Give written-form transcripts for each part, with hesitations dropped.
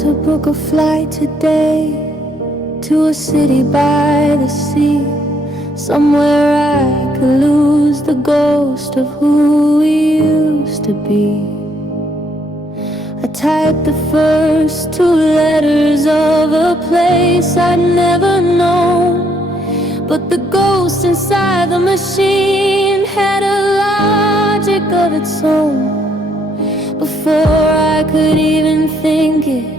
to book a flight today to a city by the sea, somewhere I could lose the ghost of who we used to be. I typed the first two letters of a place I'd never known, but the ghost inside the machine had a logic of its own. Before I could even think it,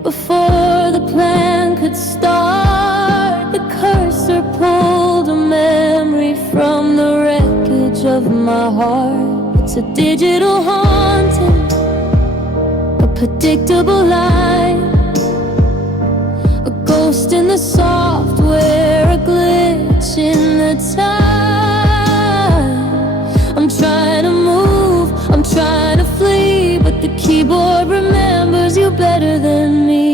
before the plan could start, the cursor pulled a memory from the wreckage of my heart. It's a digital haunting, a predictable lie, a ghost in the software, a glitch in the time. I'm trying to move, I'm trying to flee, but the keyboard remembers you better than me.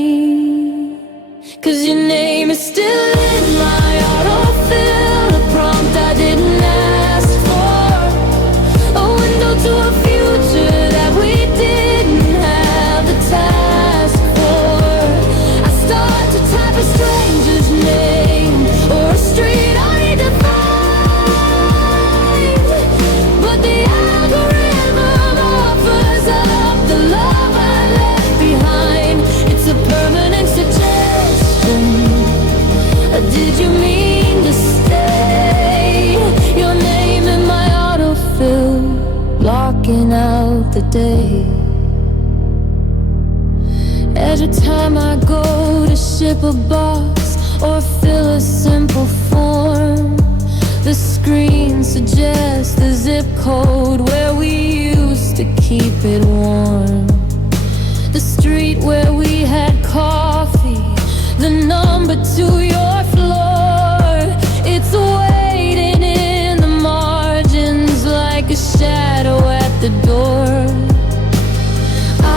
'Cause your name is still in my autofill, a prompt I didn't ask for, a window to a future that we didn't have the task for. I start to type a stranger's name or a street I need to find, but the algorithm offers up the love I left behind. It's a permanent suggestion. Did you mean to stay? Your name in my autofill, blocking out the day. Every time I go to ship a box or fill a simple form, the screen suggests the zip code where we used to keep it warm, the street where we had coffee, the number to your floor. It's waiting in the margins like a shadow at the door.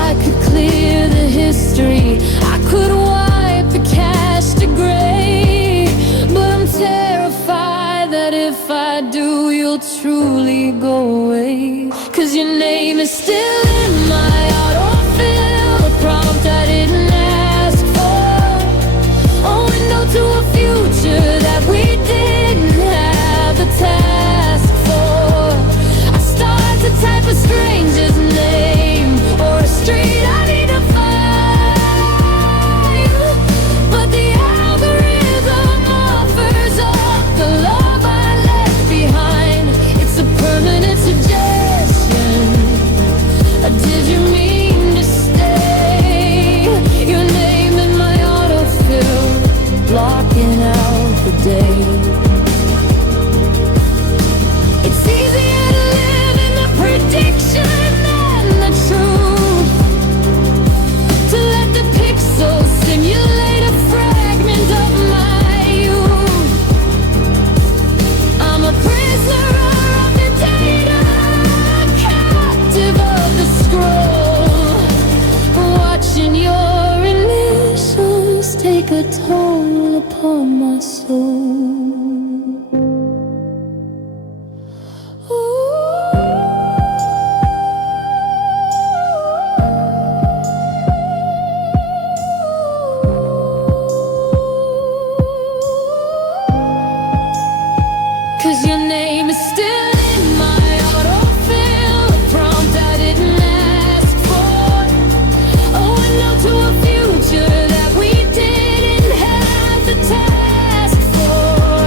I could clear the history, I could wipe the cache to gray, but I'm terrified that if I do, you'll truly go away. 'Cause your name is still in my autofill, a prompt I didn't ask for, a window to a future that we didn't have the task for. I start to type a stranger's name or a street I need to find, but the algorithm offers up the love I left behind. It's a permanent suggestion. Did you mean to stay? Your name in my autofill, blocking out the day. It's easier to live in the prediction than the truth, to let the pixels simulate a fragment of my youth. I'm a prisoner of the data, captive of the scroll, watching your initials take a toll upon my soul. Cause your name is still in my autofill, a prompt I didn't ask for, a window to a future that we didn't have the task for.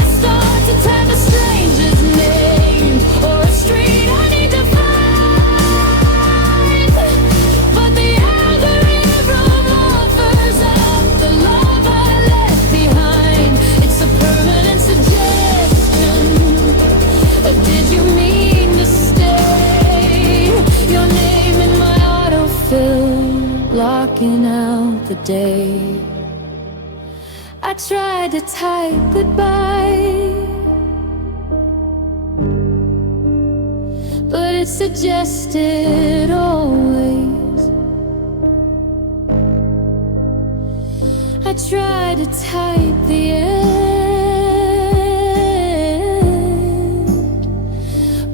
I start to type a stranger's name or a street I need to find, but the algorithm offers up the love I left behind. It's a permanent suggestion. Did you mean to stay? Your name in my autofill, blocking out the day. I tried to type goodbye, but it suggested always. I tried to type the end,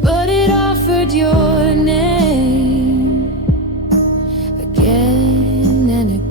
but it offered your name again and again.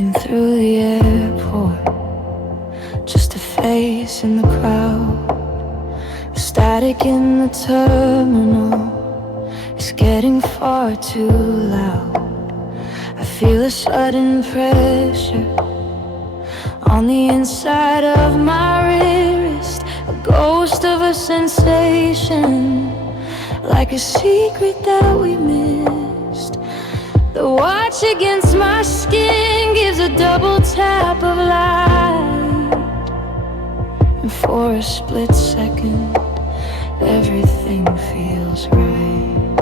Walking through the airport, just a face in the crowd. The static in the terminal is getting far too loud. I feel a sudden pressure on the inside of my wrist, a ghost of a sensation, like a secret that we missed. The watch against my skin gives a double tap of light, and for a split second everything feels right.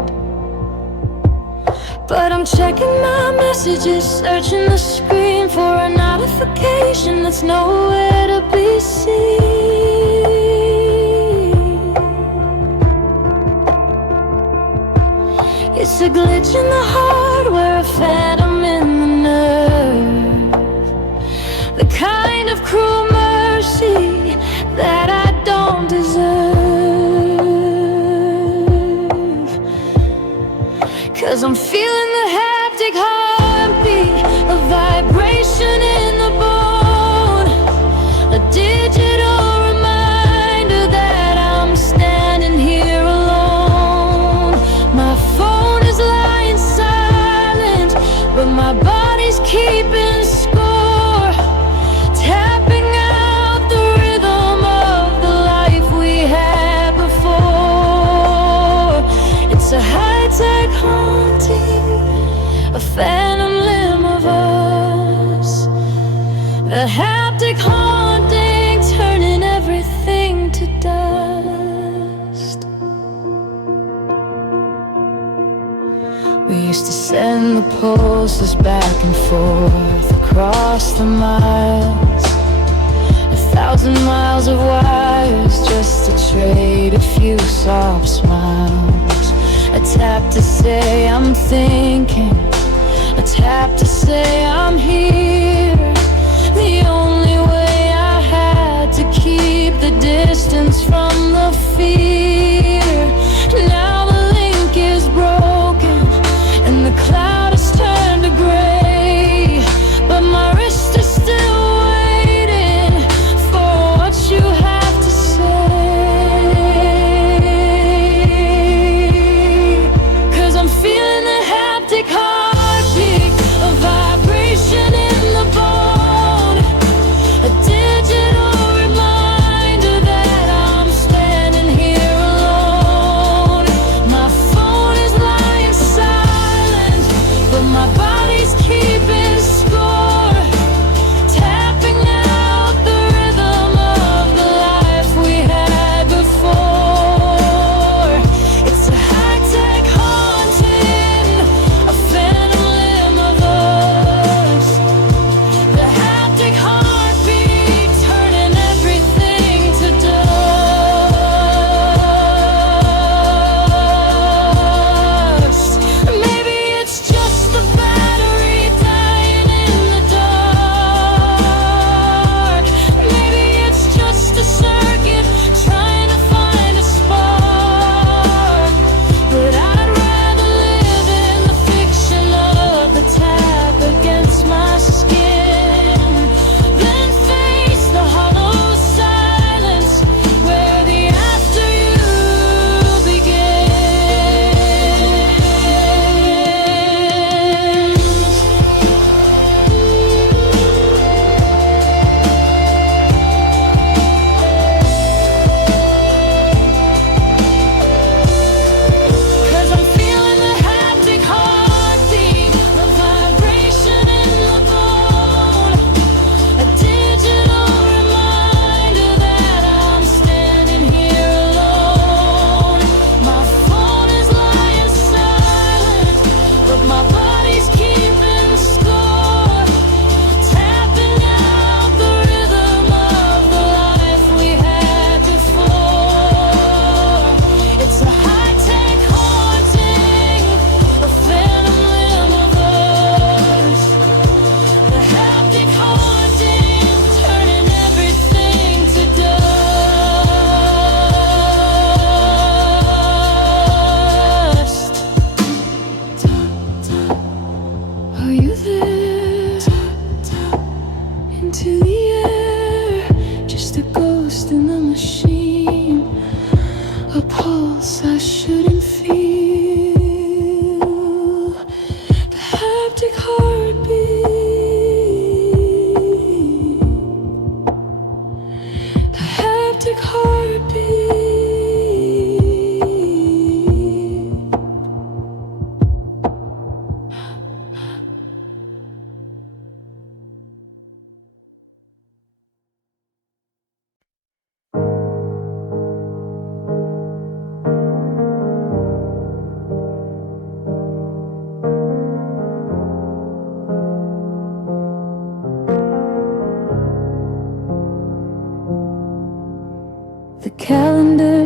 But I'm checking my messages, searching the screen for a notification that's nowhere to be seen. It's a glitch in the hardware, a phantom in the nerve, the kind of cruel mercy that I don't deserve. 'Cause I'm feeling the haptic heartbeat, a vibration in the bone, a digital reminder that I'm standing here alone. My phone is lying silent, but my body's keeping score, tapping out the rhythm of the life we had before. It's a high-tech haunting, a phantom limb of us, a haptic haunting, turning everything to dust. We used to send the pulses back and forth across the miles, 1,000 miles of wires just to trade a few soft smiles. A tap to say I'm thinking, a tap to say I'm here. The only way I had to keep the distance from the fear. Now the link is broken and the cloud has turned to gray, but my wrist is still waiting for what you have to say. 'Cause I'm feeling the haptic heartbeat, a vibration in the bone, a digital reminder that I'm standing here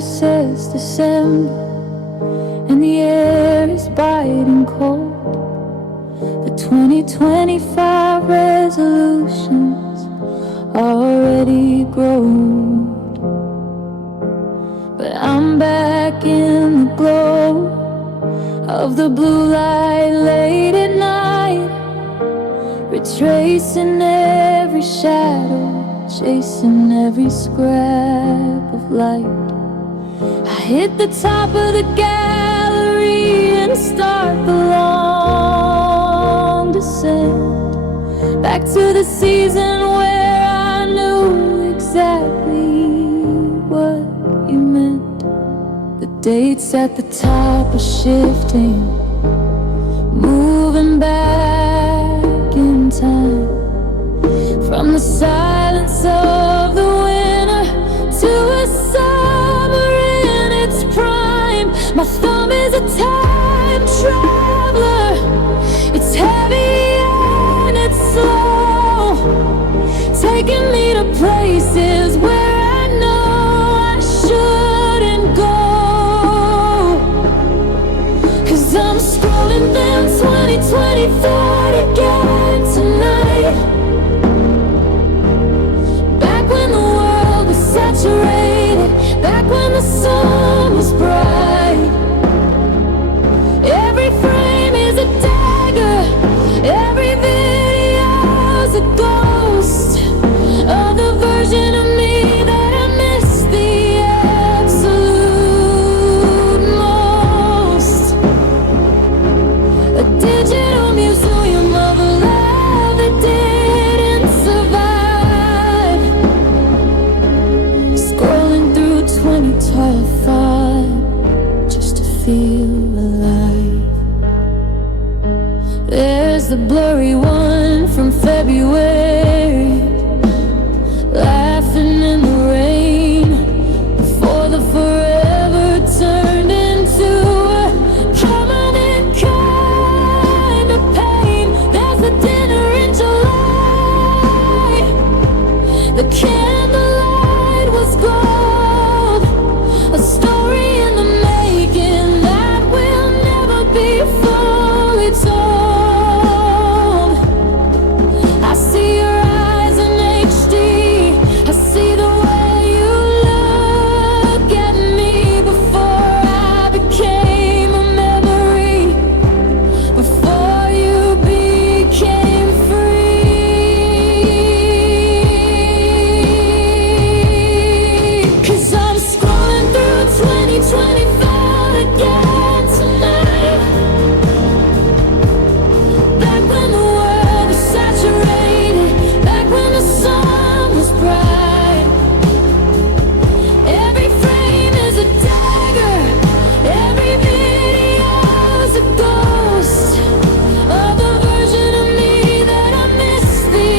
says December, and the air is biting cold. The 2025 resolutions are already grown. But I'm back in the glow of the blue light late at night, retracing every shadow, chasing every scrap of light. I hit the top of the gallery and start the long descent back to the season where I knew exactly what you meant. The dates at the top are shifting, moving back in time, from the silence of the winter to a summer in its prime. My thumb is a time traveler. It's heavy and it's slow, taking me to places where I know I shouldn't go. 'Cause I'm scrolling down 2024 again tonight, back when the world was saturated, back when the sun was bright. Every frame is a dagger, every video's a ghost of the version of me that I miss the absolute most. A digital museum of a love that didn't survive, scrolling through 2025 just to feel alive. There's the blurry one from February, laughing in the rain before the forever turned into a permanent kind of pain. There's the dinner in July, the candlelight was gold, a story in the making that will never be fully told. I see your eyes in HD, I see the way you look at me before I became a memory, before you became free. 'Cause I'm scrolling through 2025 again tonight, back when the world was saturated, back when the sun was bright. Every frame is a dagger, every video's a ghost of the version of me that I miss the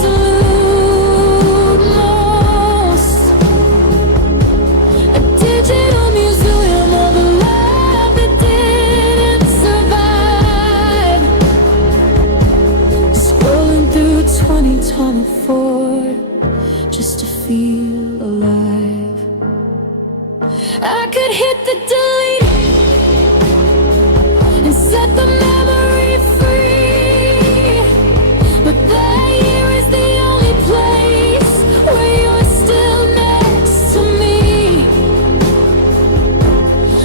absolute most. A digital museum of a love that didn't survive, scrolling through 2024 just to feel alive. I could hit the delete and set the memory free, but that year is the only place where you're still next to me.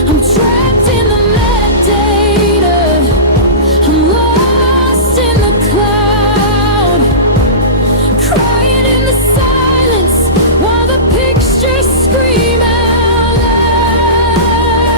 I'm trapped in the metadata, I'm lost in the cloud, crying in the silence while the pictures scream out loud.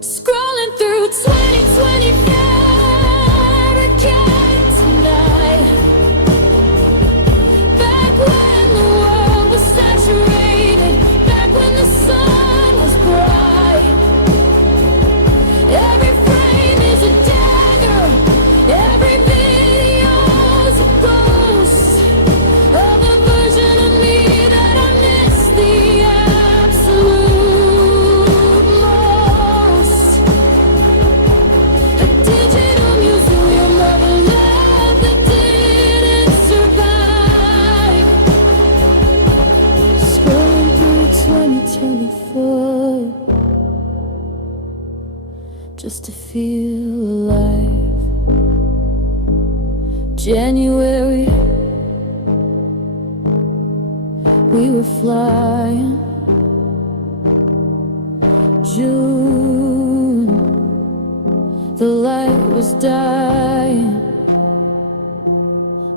Scrolling through 2020 Fahrenheit tonight. Back when the world was saturated, back when the sun was bright. Every frame is a dagger, every video's a ghost of a version of me that I miss the absolute most. A digital museum of a love that didn't survive. Scrolling through 2024 just to feel alive. January, we were flying. June, the light was dying.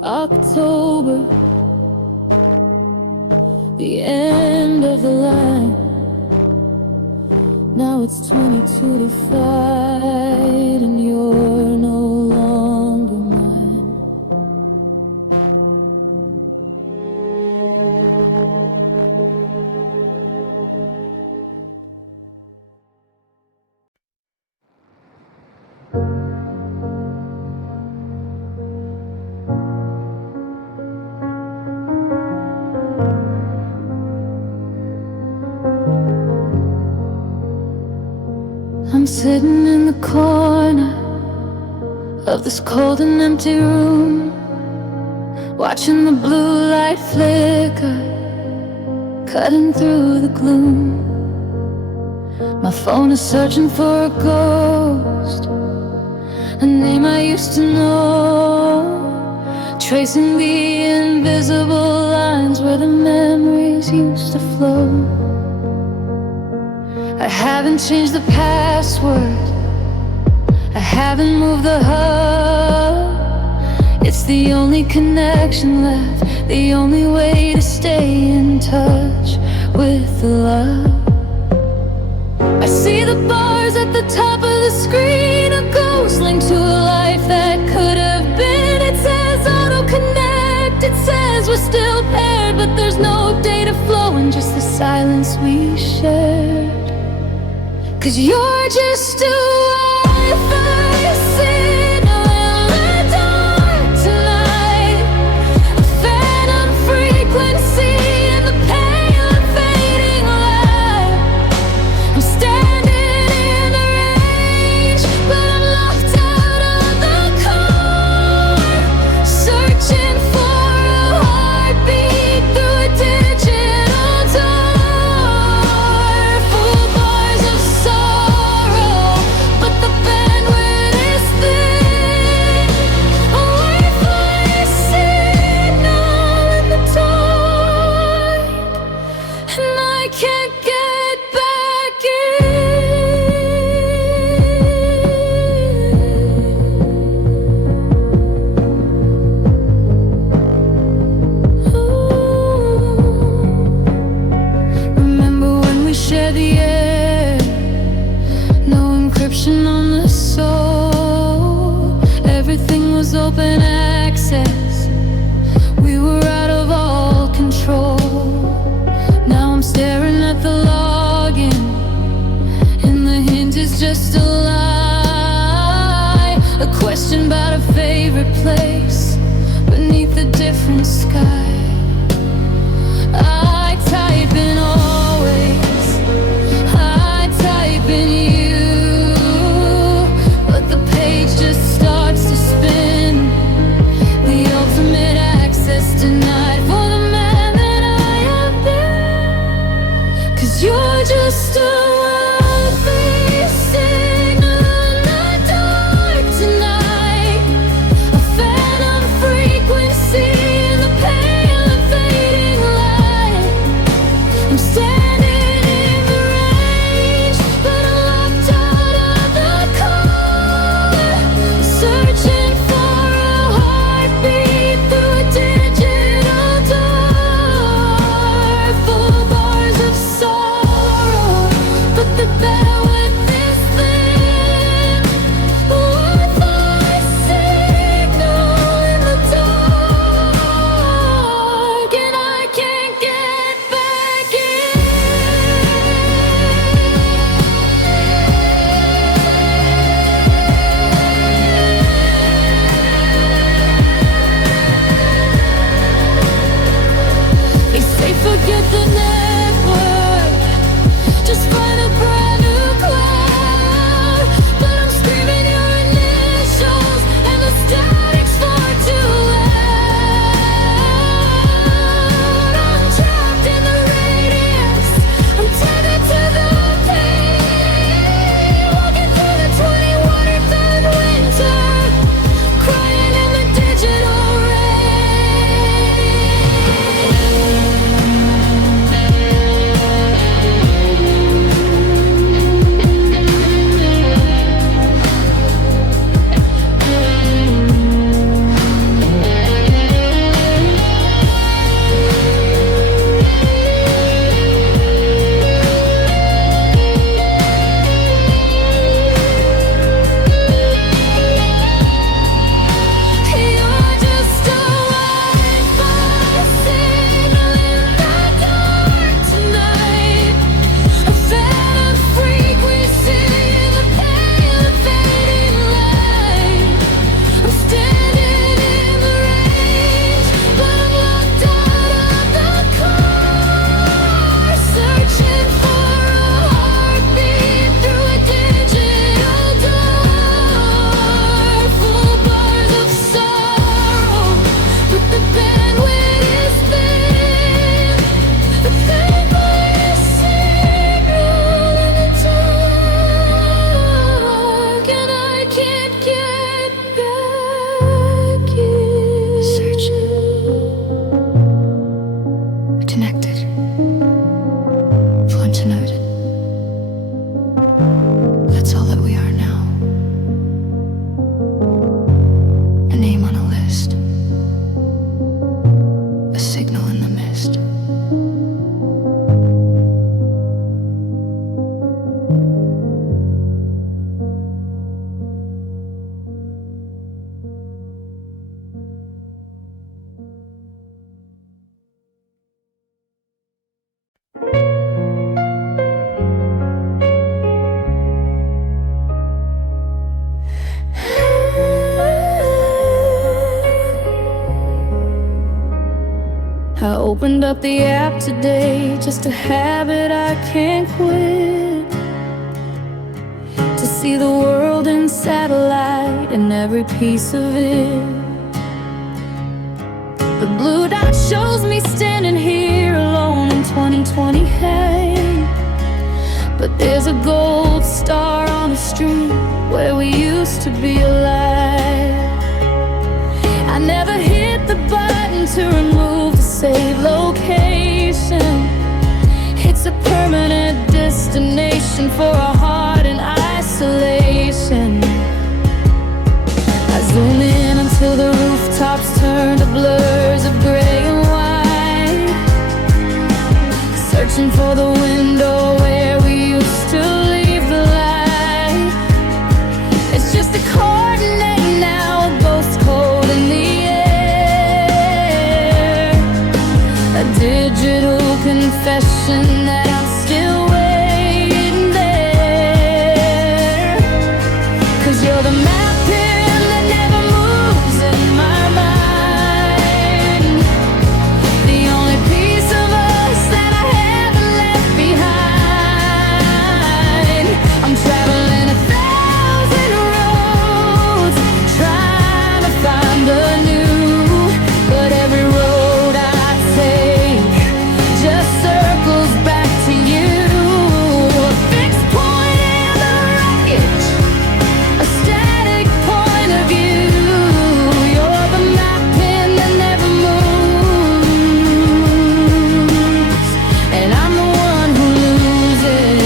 October, the end of the line. Now it's 22 to fight, and you're no longer mine. I'm sitting in the corner of this cold and empty room, watching the blue light flicker, cutting through the gloom. My phone is searching for a ghost, a name I used to know, tracing the invisible lines where the memories used to flow. I haven't changed the password, I haven't moved the hub. It's the only connection left, the only way to stay in touch with the love. I see the bars at the top of the screen, a ghost linked to a life that could have been. It says auto-connect, it says we're still paired, but there's no data flowing, just the silence we shared. 'Cause you're just a Wi-Fi signal in the dark tonight, a phantom frequency in the pale and fading light. I'm standing in the range, but I'm locked out of the car, searching for a heartbeat through a digital door. Full bars of sorrow, but the bandwidth is thin. A Wi-Fi signal in the dark, and I can't get back Remember when we shared the air, no encryption on the soul, everything was open access, we were out of all control. Now I'm staring at the login, and the hint is just a lie, a question about a favorite place beneath a different sky. I type in always, I type in you, but the page just starts to spin. The ultimate access denied for the man that I have been. 'Cause you're just a Wi-Fi signal in the dark tonight, a phantom frequency in the pale Opened up the app today, just a habit I can't quit. To see the world in satellite and every piece of it. The blue dot shows me standing here alone in 2020, hey. But there's a gold star on the street where we used to be alive. I never hit the button to remove the save location. It's a permanent destination for a heart in isolation. I zoom in until the rooftops turn to blurs of gray and white, searching for the window where we used to leave the light. It's just a coordinate now, a ghost cold in the air, a digital confession that I'm still waiting there. 'Cause you're the map pin that never moves in my mind, the only piece of us that I haven't left behind. I'm traveling 1,000 roads, trying to find a new, but every road I take just circles back to you. A fixed point in the wreckage, a static point of view. You're the map pin that never moves, and I'm the one who loses.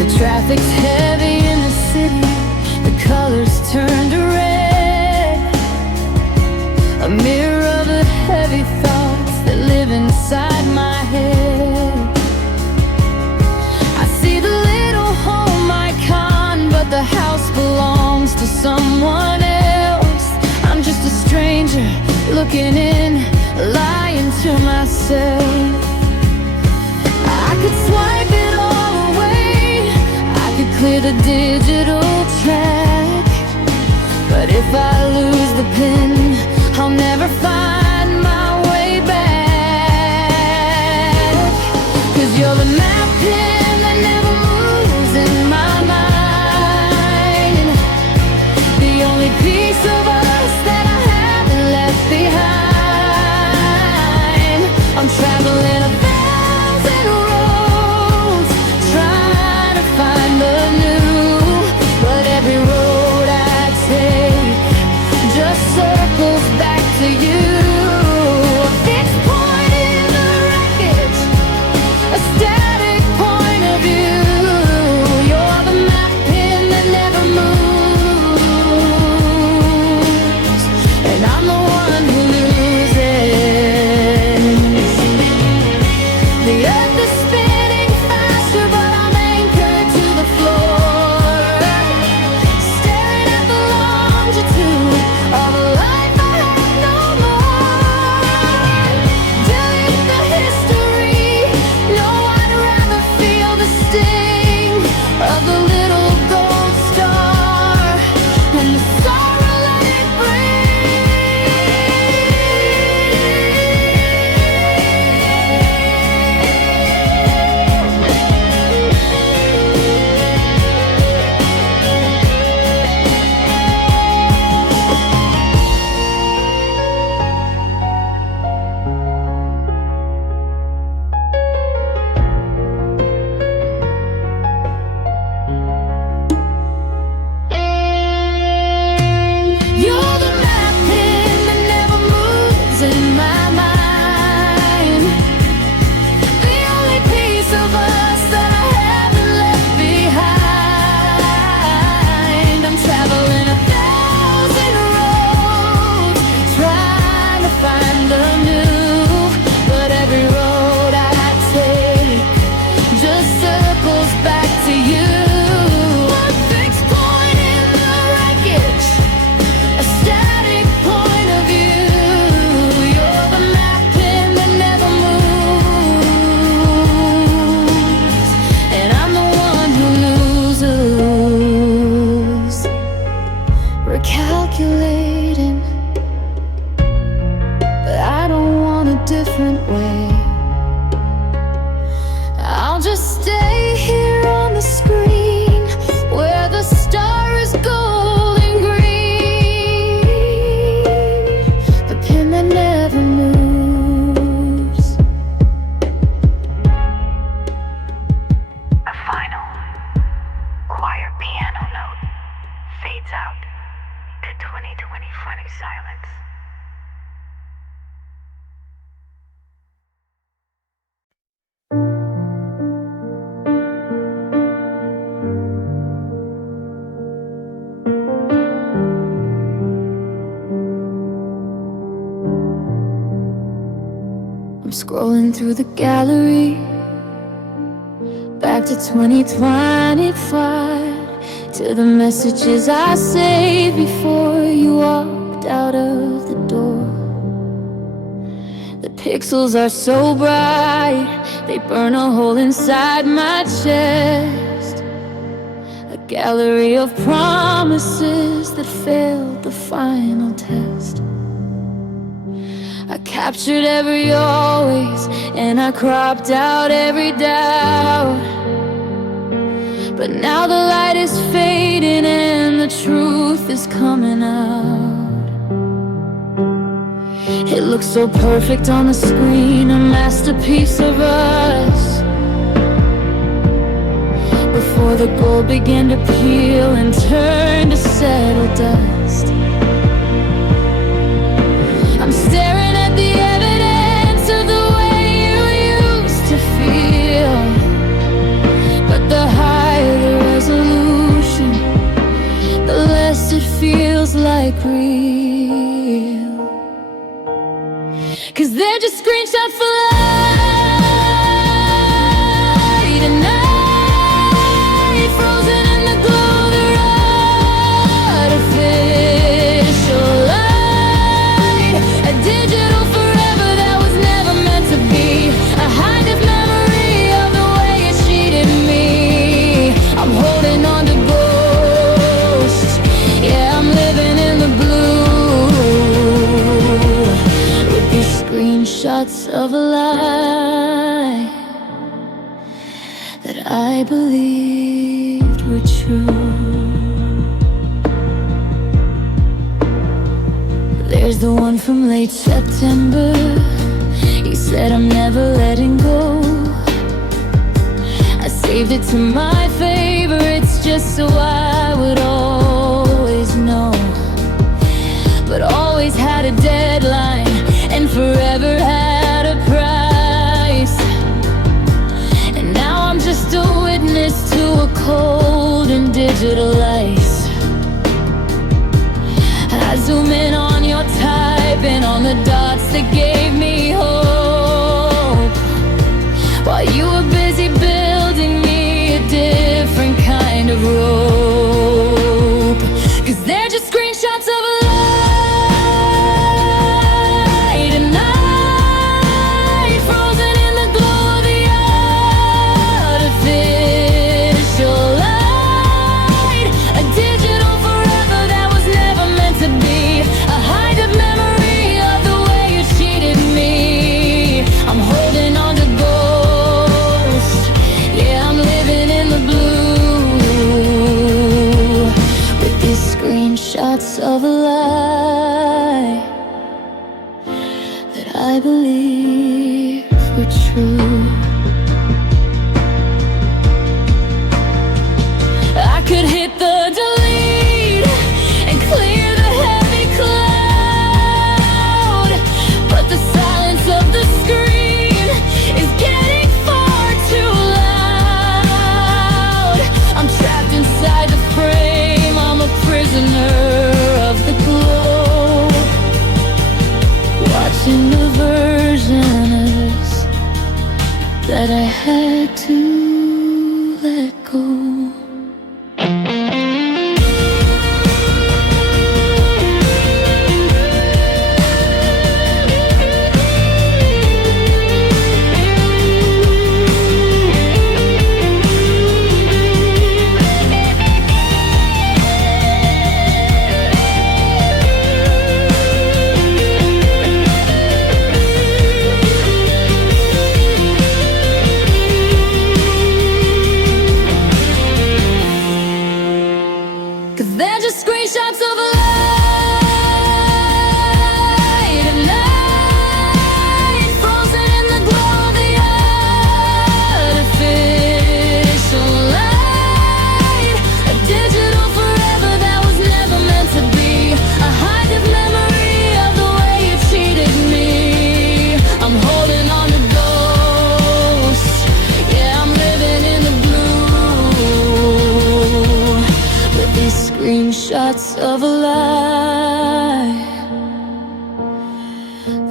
The traffic's heavy in the city, the colors turn to red, a mirror of the heavy thoughts that live inside my head. I see the little home icon, but the house belongs to someone else. I'm just a stranger looking in, lying to myself. I could swipe it all away, I could clear the digital track, but if I lose the pin, I'll never find my way back. 'Cause you're the map pin that never moves in my mind, the only piece of us that I haven't left behind. I'm traveling 1,000 roads, trying to find the new, but every road I take just circles back to you. A fixed point in the wreckage, a static point of view. You're the map pin that never moves, and I'm the one who loses. The earth is spinning faster, but I'm anchored to the floor, staring at the longitude of a life I have no more. silence. I'm scrolling through the gallery, back to 2025, to the messages I saved before you walked out of the door. The pixels are so bright, they burn a hole inside my chest. A gallery of promises that failed the final test. I captured every always, and I cropped out every doubt. But now the light is fading and the truth is coming out. It looks so perfect on the screen, a masterpiece of us, before the gold began to peel and turn to settle dust. I'm staring at the evidence of the way you used to feel, but the higher the resolution, the less it feels like real. 'Cause they're just screenshots for light and night, frozen in the glow, they're artificial light. A digital forever that was never meant to be, a high-def memory of the way you cheated me. I'm holding on to ghosts, yeah, I'm living in the blue, with these screenshots of a lie that I believed were true. There's the one from late September. He said I'm never letting go. I saved it to my favorites just so I would always know, but always had a deadline and forever had a price. And now I'm just a witness to a cold and digital ice. I zoom in on your typing, on the dots that gave me hope, while you were busy building me a different kind of rope. 'Cause they're just screenshots of a light and night, frozen in the glow of the artificial light. A digital forever that was never meant to be, a hide-up memory of the way you cheated me. I'm holding on to ghosts, yeah, I'm living in the blue, with these screenshots of a lie that I believe were true. I could hit the delete and clear the heavy cloud, but the silence of the screen is getting far too loud. I'm trapped inside the frame, I'm a prisoner of the glow, watching the version of us that I had to let go.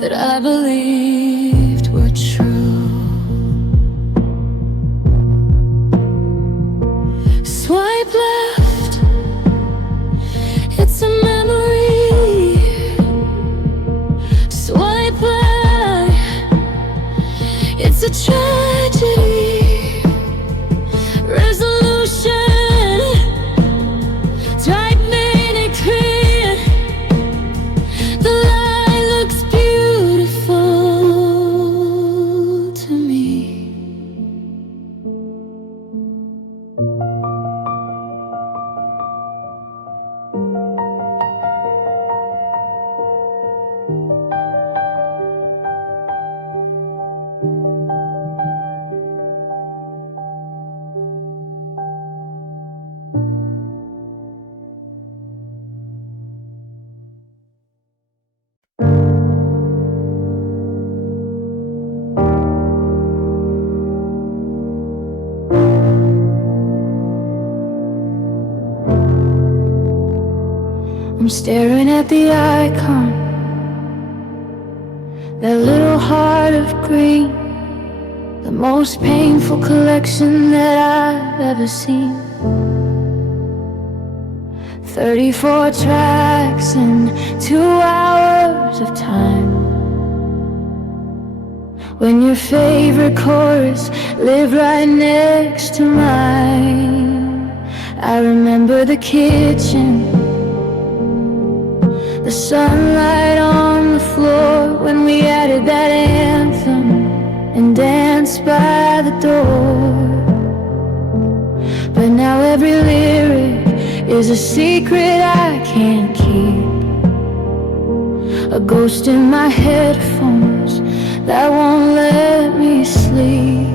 that I believed were true. Swipe left, it's a memory. Swipe right, it's a tragedy. Resolution, type mimicry. The lie looks beautiful to me. I'm staring at the icon, that little heart of green, the most painful collection that I've ever seen. 34 tracks in 2 hours of time. When your favorite chorus lived right next to mine. I remember the kitchen, the sunlight on the floor when we added that anthem and danced by the door. But now every lyric is a secret I can't keep, a ghost in my headphones that won't let me sleep.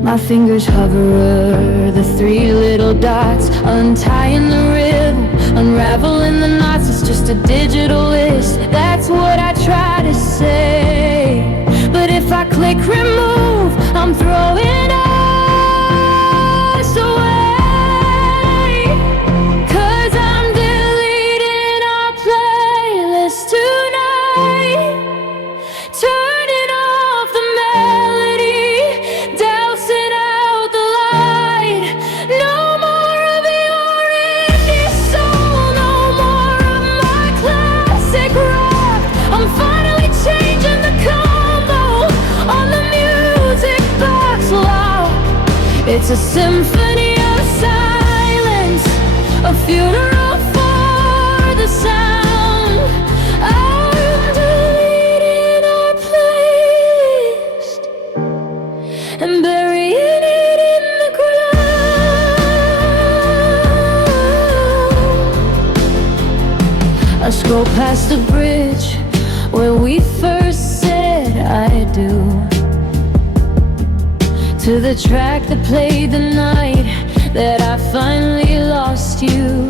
My fingers hover the 3 little dots, untying the ribbon, unraveling the knots. It's just a digital list, that's what I try to say. But if I click remove, I'm throwing us away. 'Cause I'm deleting our playlist tonight, turning off the melody, dousing out the light. No more of your indie soul, no more of my classic rock. I'm finally changing the combo on the music box lock. It's a symphony of silence, a funeral for the sound. I'm deleting our playlist and burying it in the ground. I scroll past the bridge where we first said I do, to the track that played the night that I finally lost you.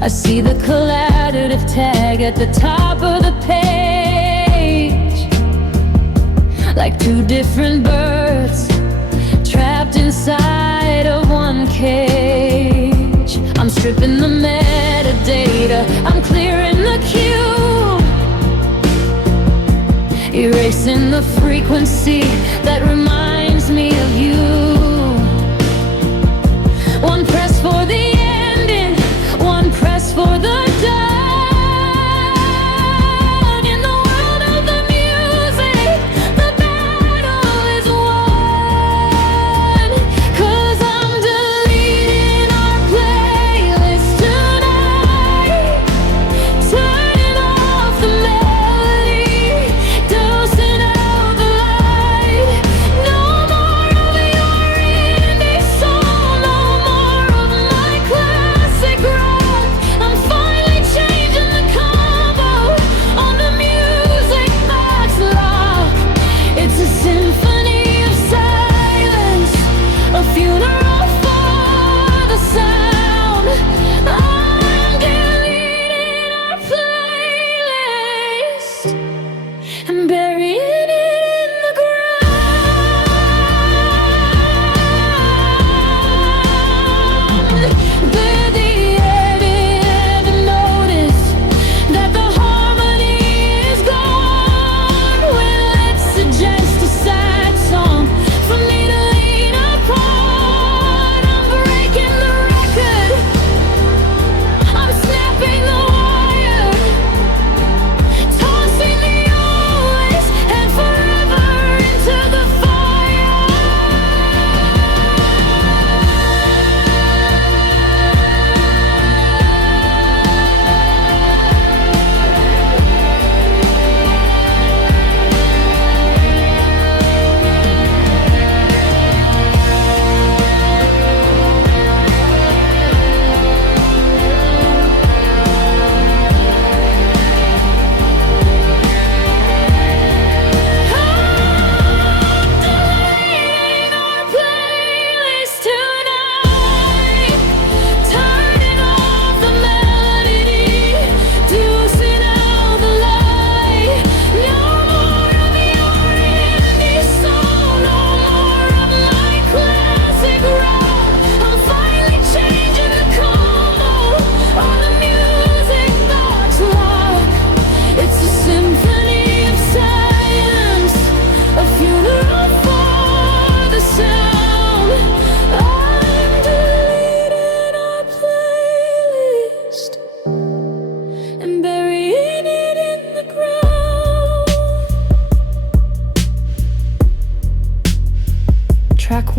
I see the collaborative tag at the top of the page, like 2 different birds trapped inside of one cage. I'm stripping the metadata, I'm clearing the queue, erasing the frequency that reminds me of you. One press for the ending, one press for the dawn. In the world of the music, the battle is won. 'Cause I'm deleting our playlist tonight, turning off the melody, dosing out the light.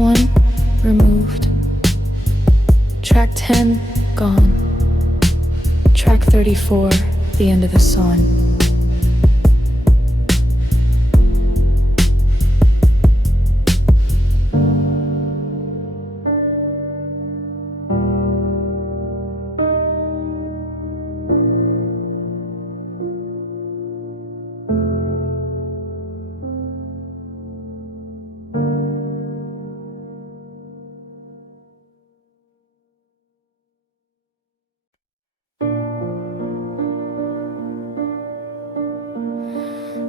1 removed. Track 10 gone. Track 34, the end of the song.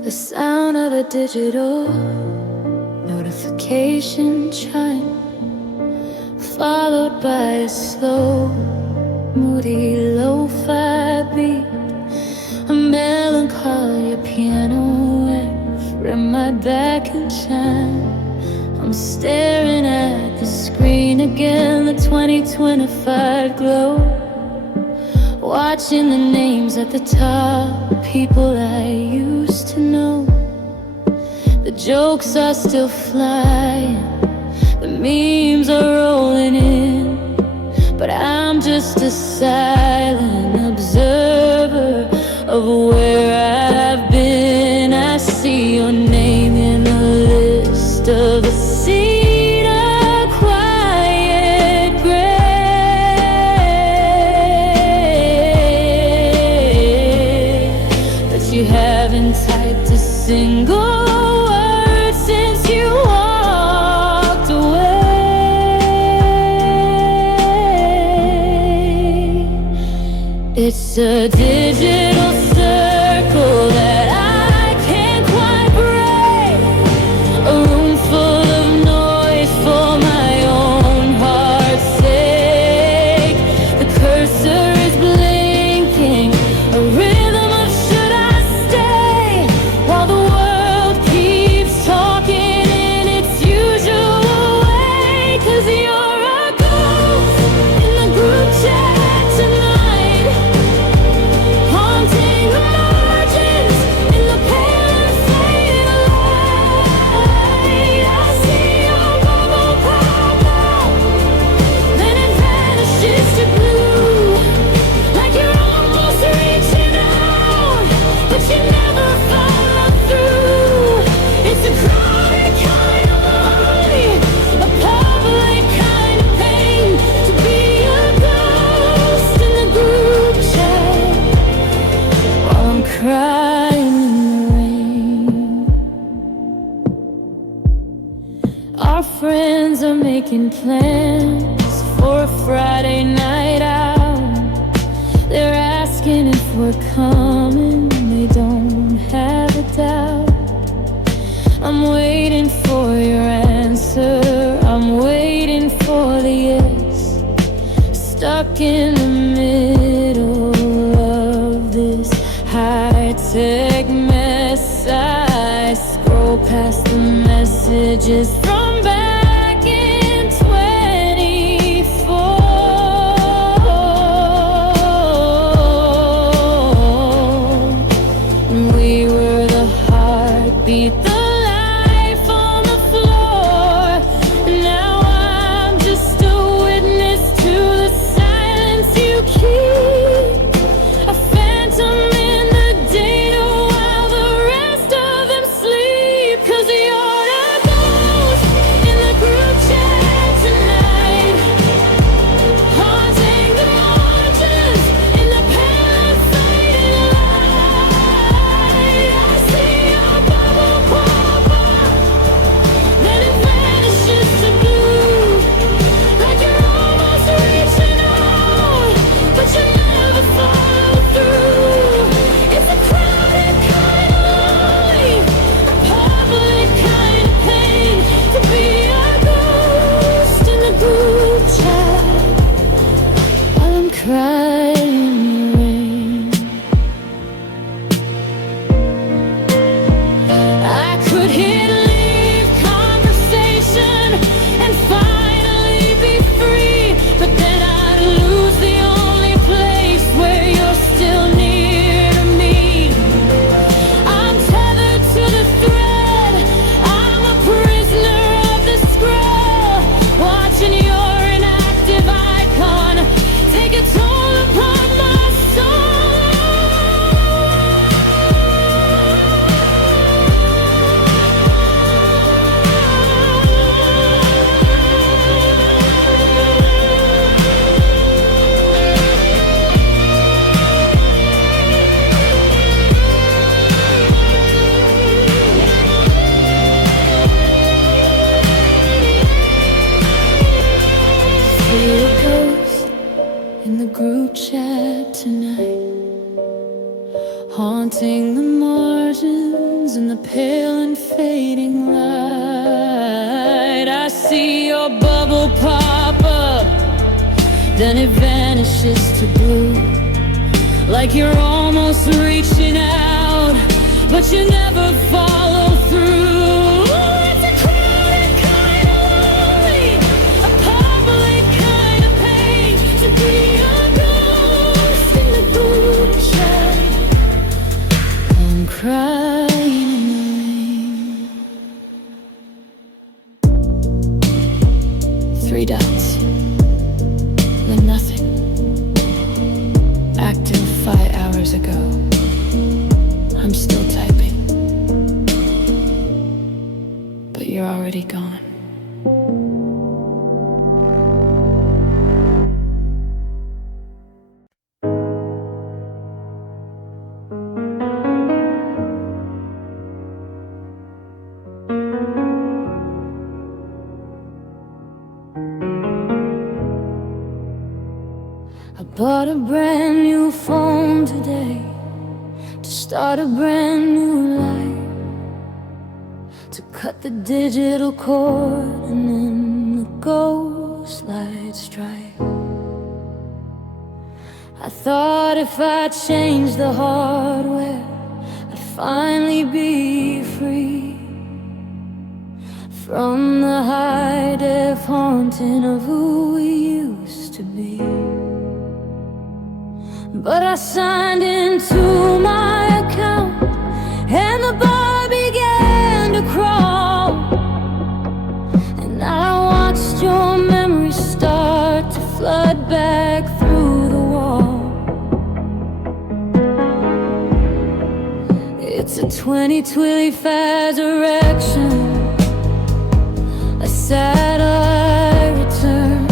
The sound of a digital notification chime, followed by a slow, moody lo-fi beat. A melancholy piano in my back and chime. I'm staring at the screen again, the 2025 glow, watching the names at the top, people I used to know. The jokes are still flying, the memes are rolling in, but I'm just a silent observer of where I've been. I see your name in the list of the seed of quiet grave, but you haven't typed a single word since you walked away. It's a digital circle that I can't quite break, a room full of noise for my own heart's sake. The cursor is blinking, a rhythm of should I stay, while the world keeps talking in its usual way. 'Cause you're a ghost in the group chat tonight, haunting the margins in the pale and fading light. I see your bubble pop out, then it vanishes to blue, like you're almost reaching out, but you never follow through. It's a chronic kind of lonely, a public kind of pain, to be a ghost in the group chat while I'm crying in the rain. Our friends are making plans for a Friday night out. They're asking if we're coming, they don't have a doubt. I'm waiting for your answer, I'm waiting for the yes. Stuck in the middle of this high-tech mess, I scroll past the messages from back in 24. And we were the heartbeat, the life on the floor. And now I'm just a witness to the silence you keep, a phantom in the data while the rest of them sleep. 'Cause you're the ghost in the group chat tonight, haunting the margins in the pale and fading light. I see your bubble pop haunting the margins in the pale and fading light. I see your bubble pop up, then it vanishes to blue, like you're almost reaching out, but you never follow through. It's a crowded kind of lonely, a public kind of pain, to be a ghost in the boot shed. I'm crying in the rain. 3 dots, then nothing. Active 5 hours ago. I'm still typing, but you're already gone. I bought a brand new phone today to start a brand new life, to cut the digital cord and then the ghost light strike. I thought if I changed the hardware, I'd finally be free from the high-def haunting of who we used to be. But I signed into my account and the bar began to crawl, and I watched your memories start to flood back through the wall. It's a 2025 erection, a satellite return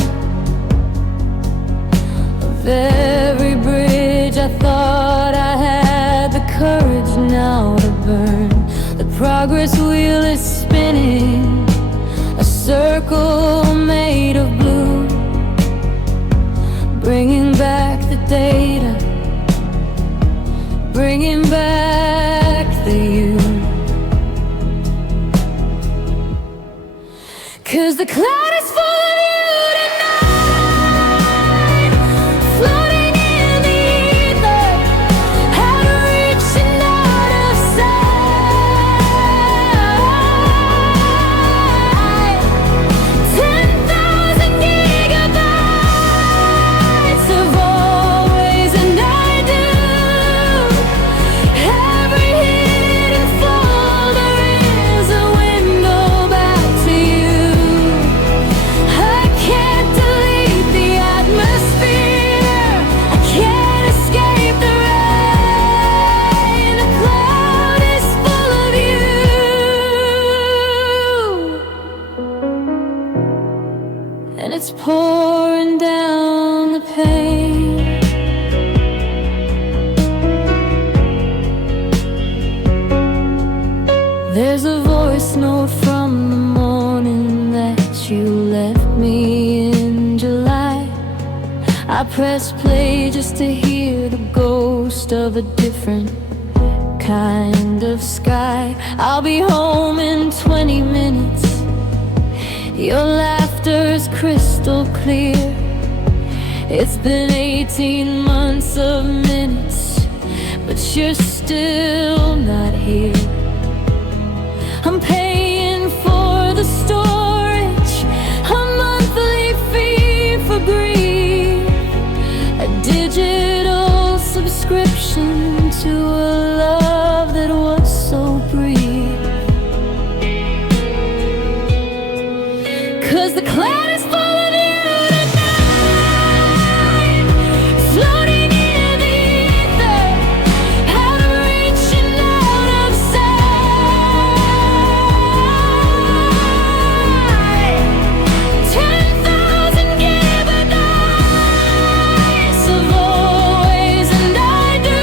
of every bridge I thought I had the courage now to burn. The progress wheel is spinning, a circle made of blue, bringing back the data, bringing back the you. 'Cause the cloud is full of you tonight, floating in the ether, out of reach and out of sight. 10,000 gigabytes of always and I do. Every hidden folder is a window back to you. I can't delete the atmosphere, I can't escape the rain. The cloud is full of you, and it's pouring down the pain. There's a voice note from the morning that you left me in July. I press play just to hear the ghost of a different kind of sky. I'll be home in 20 minutes. Your laughter's crystal clear. It's been 18 months of minutes, but you're still not here. I'm paying for the storage, a monthly fee for grief, a digital subscription to a love that was so brief. 'Cause the cloud is full of you tonight, floating in the ether, out of reach and out of sight. 10,000 gigabytes of always and I do.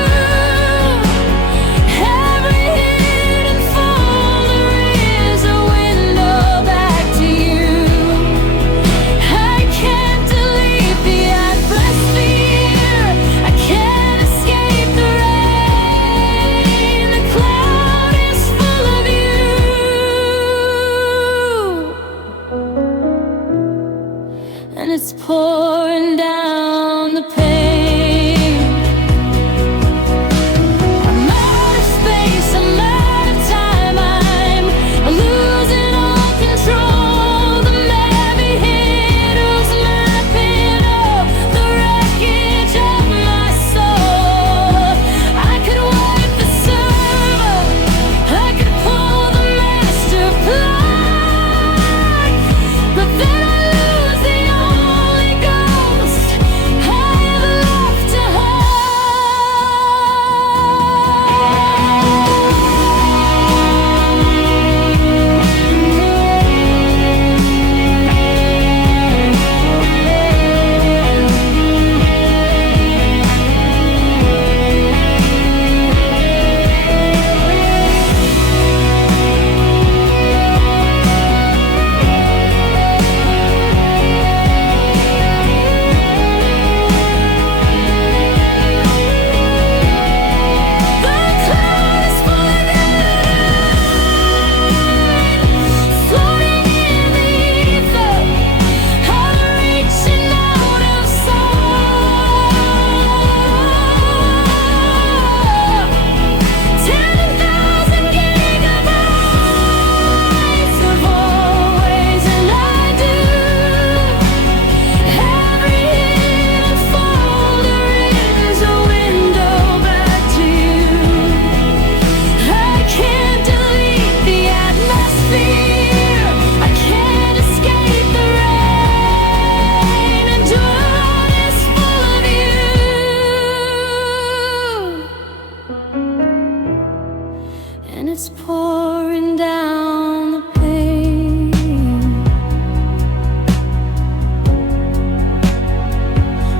it's pouring down the pane.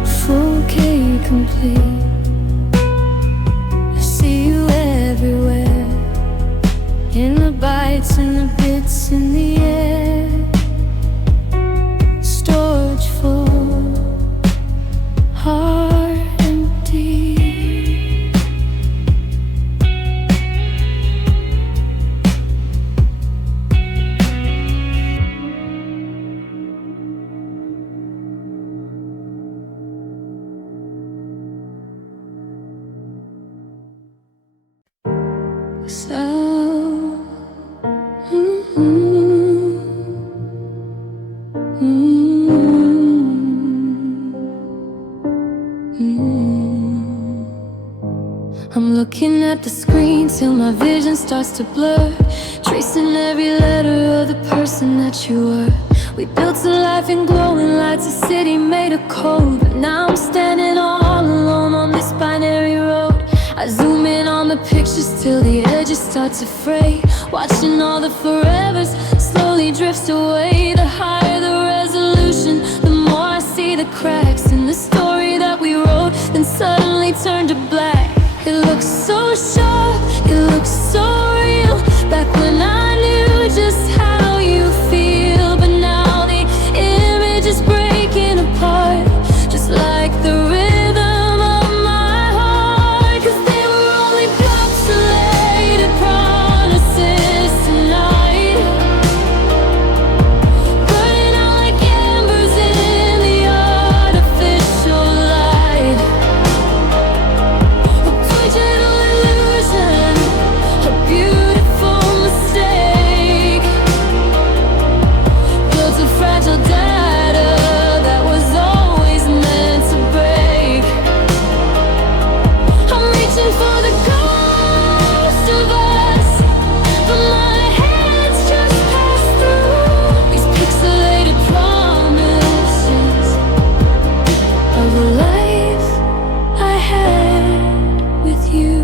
Full cake complete. I see you everywhere, in the bites and the bits in the air. Storage full, heart empty. So, I'm looking at the screen till my vision starts to blur, tracing every letter of the person that you were. We built a life in glowing lights, a city made of code, but now I'm standing all alone on this binary road. I zoom in on the pictures till the edges start to fray, watching all the forevers slowly drift away. The higher the resolution, the more I see the cracks in the story that we wrote, then suddenly turn to black. It looks so sharp, it looks so real, back when I knew just how you feel. But now the image is breaking apart, just like the rhythm of my heart. 'Cause they were only encapsulated promises tonight, burning out like embers in the artificial light. A digital illusion, a beautiful mistake, built of fragile data that was always meant to break. I'm reaching for the ghost of us, but my hands just pass through these pixelated promises of a life I had with you.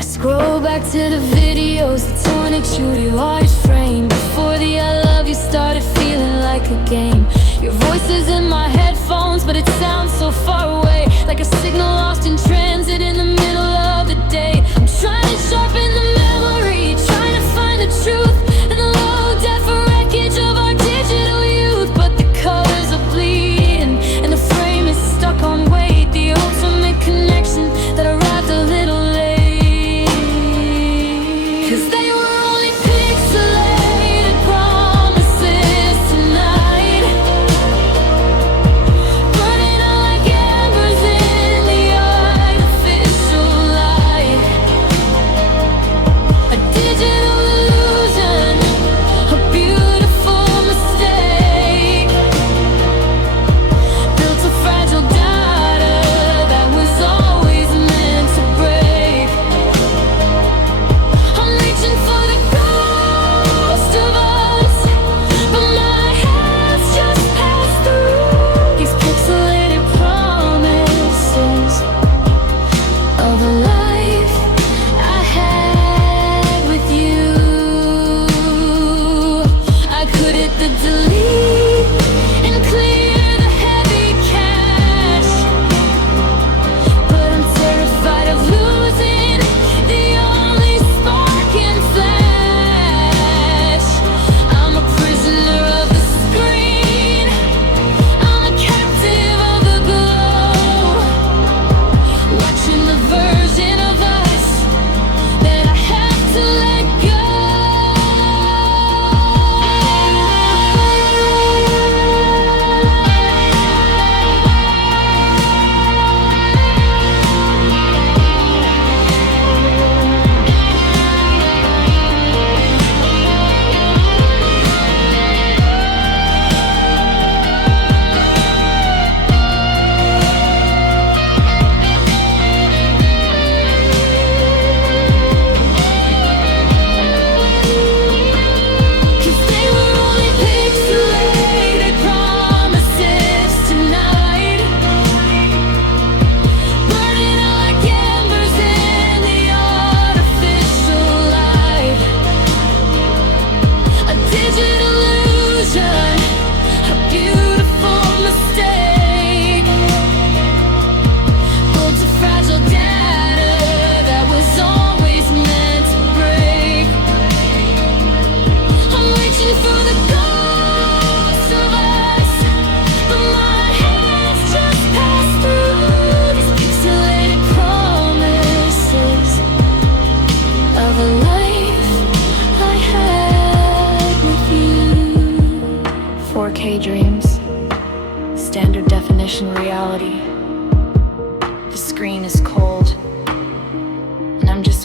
I scroll back to the videos, the torn and Judy large frame. Before the I love you started feeling like a game. Your voice is in my headphones, but it sounds so far away, like a signal lost in transit in the middle of the day. I'm trying to sharpen the memory, trying to find the truth in the low def wreckage of our digital youth. But the colors are bleeding and the frame is stuck on weight, the ultimate connection that arrived a little late. 'Cause they were only pixelated promises tonight, burning out like embers in the artificial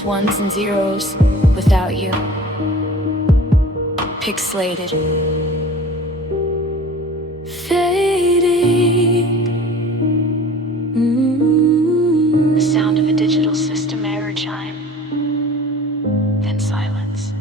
just ones and zeros without you. Pixelated, fading. The sound of a digital system error chime, then silence.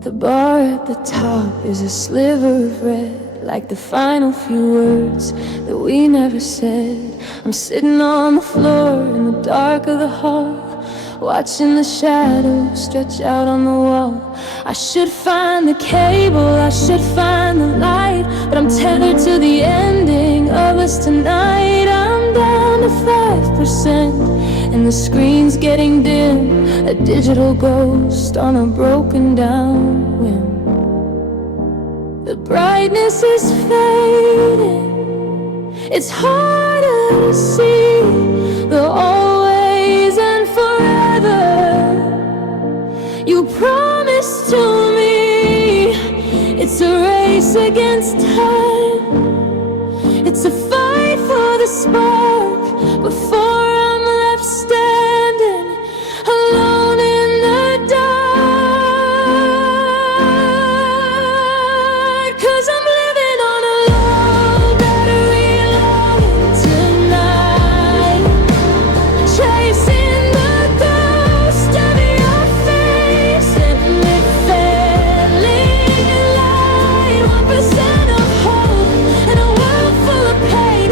The bar at the top is a sliver of red, like the final few words that we never said. I'm sitting on the floor in the dark of the hall, watching the shadows stretch out on the wall. I should find the cable, I should find the light, but I'm tethered to the ending of us tonight. I'm down to 5%, and the screen's getting dim, a digital ghost on a broken down whim. The brightness is fading, it's harder to see the always and forever you promised to me. It's a race against time, it's a fight for the spark before I'm left standing alone in the dark. 'Cause I'm living on a low battery longing tonight, chasing the ghost of your face and the failing light. 1% of hope in a world full of pain,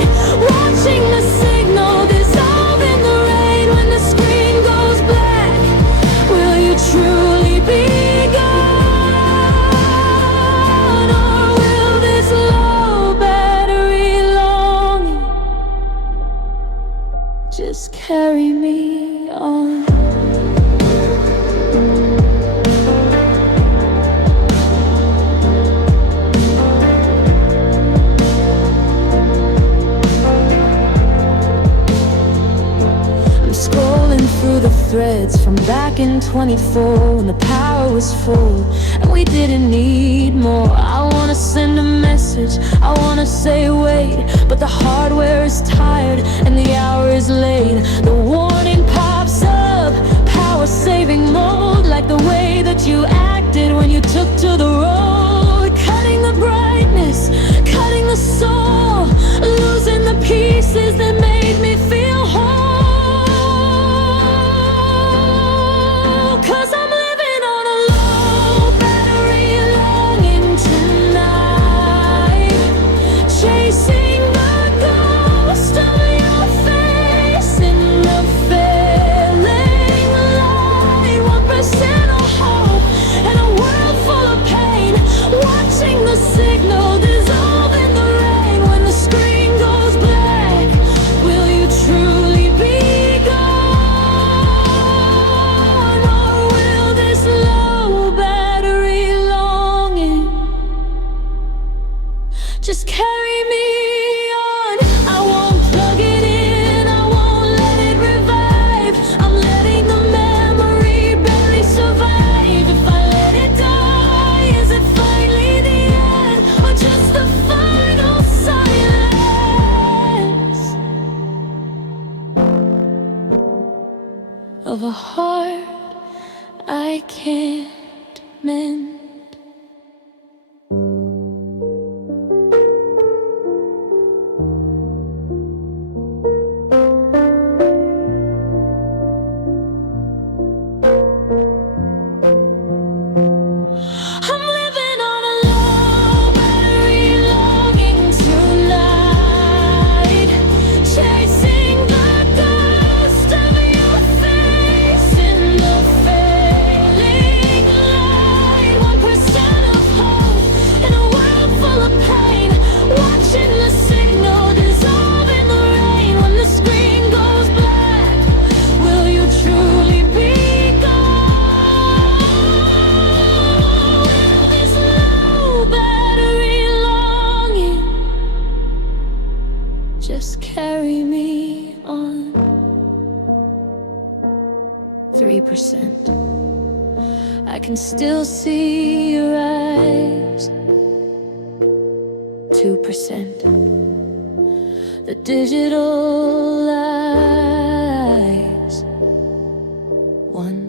watching the signal dissolve in the rain. When the screen goes black, will you truly be gone? Or will this low battery longing just carry me on? I'm scrolling through the threads from back in 24 when the power was full and we didn't need more. I wanna send a message, I wanna say wait, but the hardware is tired and the hour is late. The warning pops up, power saving mode, like the way that you acted when you took to the road. Cutting the brightness, cutting the soul, losing the pieces that made me feel whole. 'Cause I'm living on a low battery longing tonight, chasing the ghost of your face in the failing light. 1% of hope in a world full of pain, watching the signal dissolve in the rain. When the screen goes black, will you truly be gone? Or will this low battery longing just carry me on? I won't plug it in, I won't let it revive. I'm letting the memory barely survive. If I let it die, is it finally the end, or just the final silence of a heart I can't mend? I'm living on a low battery longing tonight, chasing the ghost of your face in the failing light. just carry me on. 3%. I can still see your eyes. 2%. The digital lies. 1.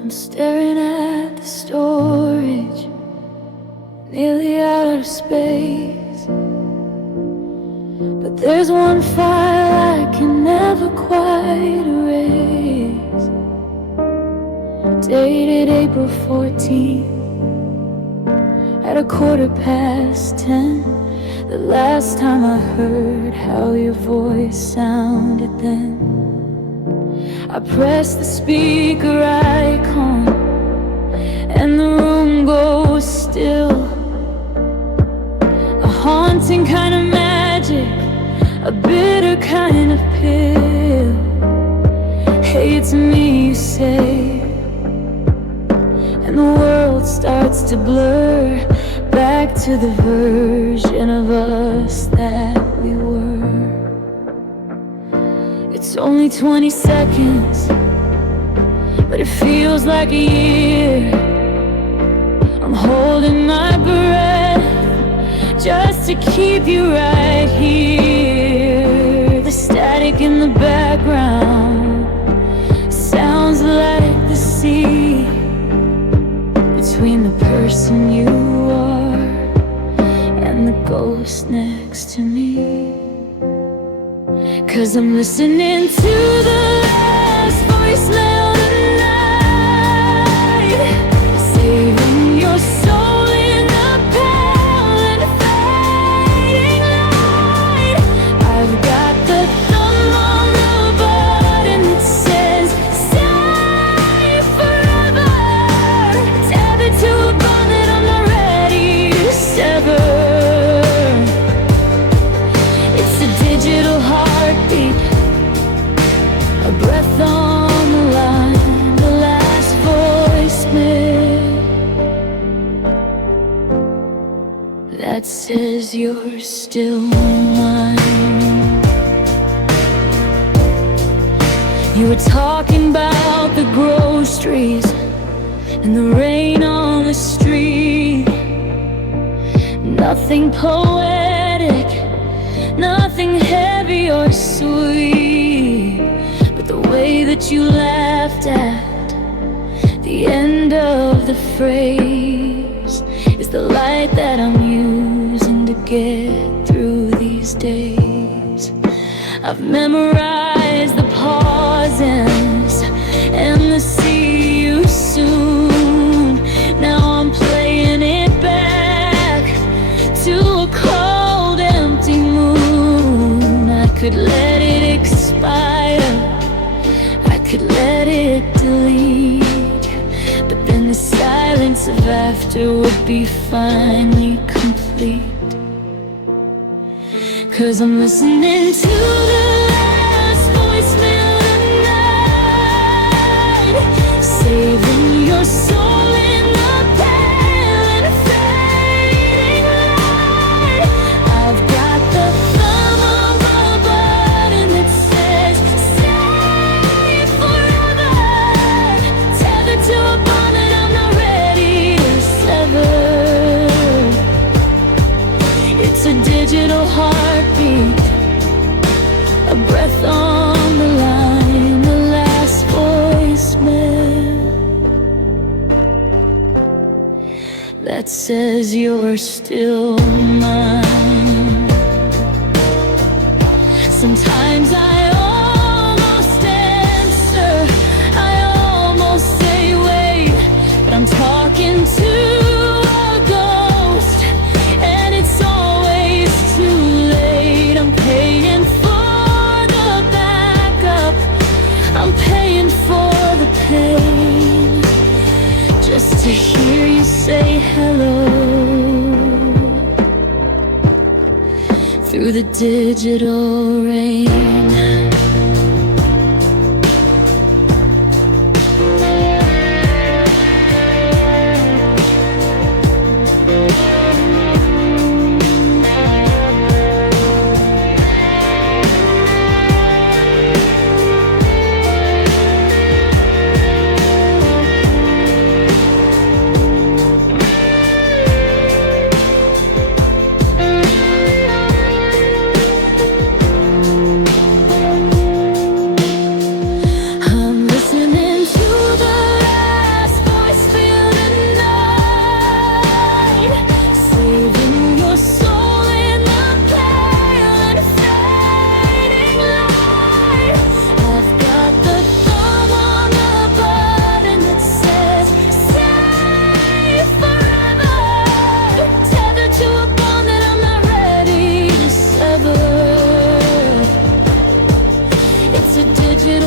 I'm staring at the storage, nearly out of space. But there's one file I can never quite erase. Dated April 14th at 10:15. The last time I heard how your voice sounded then. I press the speaker icon and the room goes still. A haunting kind of magic, a bitter kind of pill. Hey, it's me, you say, and the world starts to blur back to the version of us that we were. It's only 20 seconds, but it feels like a year. I'm holding my breath just to keep you right here. The static in the background sounds like the sea between the person you are and the ghost next to me. 'Cause I'm listening to the last voicemail tonight, saving your soul in the pale and fading light. I've got the thumb on the button that says stay forever, tethered to a bond that I'm not ready to sever. It's a digital heartbeat, a breath on the line, the last voicemail that says you're still mine. You were talking about the groceries and the rain on the street. Nothing poetic, nothing heavy or sweet, but the way that you laughed at the end of the phrase is the light that I'm using to get through these days. I've memorized the pauses and the see you soon. Now I'm playing it back to a cold, empty moon. I could let it expire, I could let it delete, but then the silence of after would be finally complete. 'Cause I'm listening to the last voicemail tonight, saving your soul in the pale and fading light. I've got the thumb on the button that says stay forever, tethered to a bond that I'm not ready to sever. It's a digital heartbeat, a breath on the line, the last voicemail that says you're still mine. Sometimes I almost answer, I almost say wait, but I'm talking to a ghost, and it's always too late. I'm paying for the backup, I'm paying for the pain, just to hear you say hello. through the digital rain.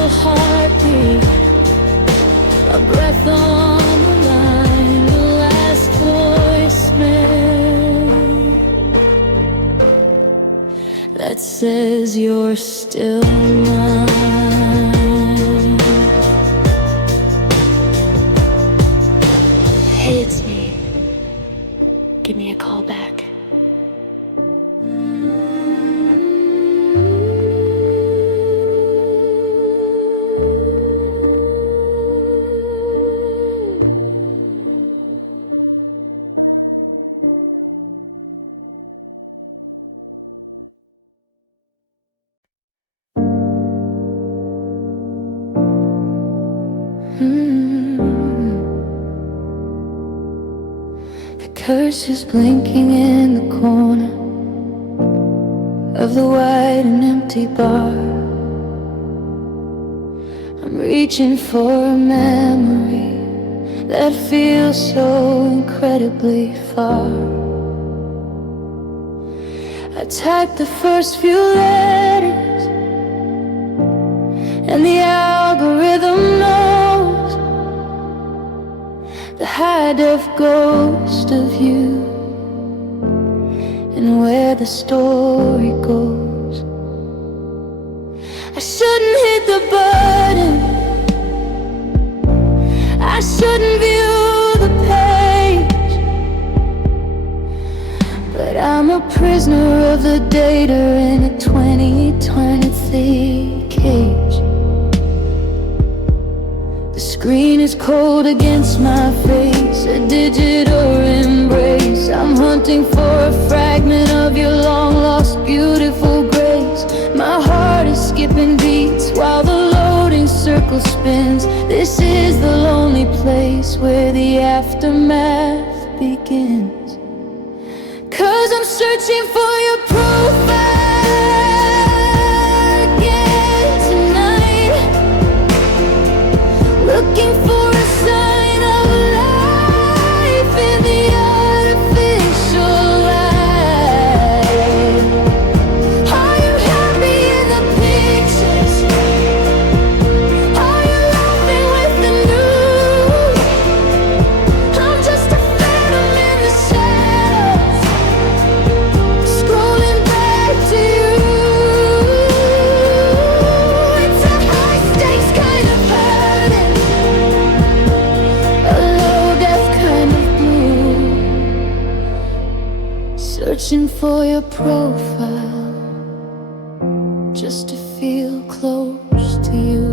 Heartbeat, a breath on the line, the last voicemail that says you're still mine. Hey, it's me. Give me a call back. The curse is blinking in the corner of the wide and empty bar. I'm reaching for a memory that feels so incredibly far. I typed the first few letters and the algorithm knows the high-def ghost of you and where the story goes. I shouldn't hit the button, I shouldn't view the page, but I'm a prisoner of the data in a 2023 cage. The screen is cold against my face, a digital embrace. I'm hunting for a fragment of your long-lost beautiful grace. My heart is skipping beats while the loading circle spins. This is the lonely place where the aftermath begins. 'Cause I'm searching for your profile again tonight, looking for a sign of life in the artificial light. Are you happy in the pictures? Are you laughing with the news? I'm just a phantom in the shadows, scrolling back to you. It's a high stakes kind of hurting, a low def kind of blue. Searching for your profile just to feel close to you.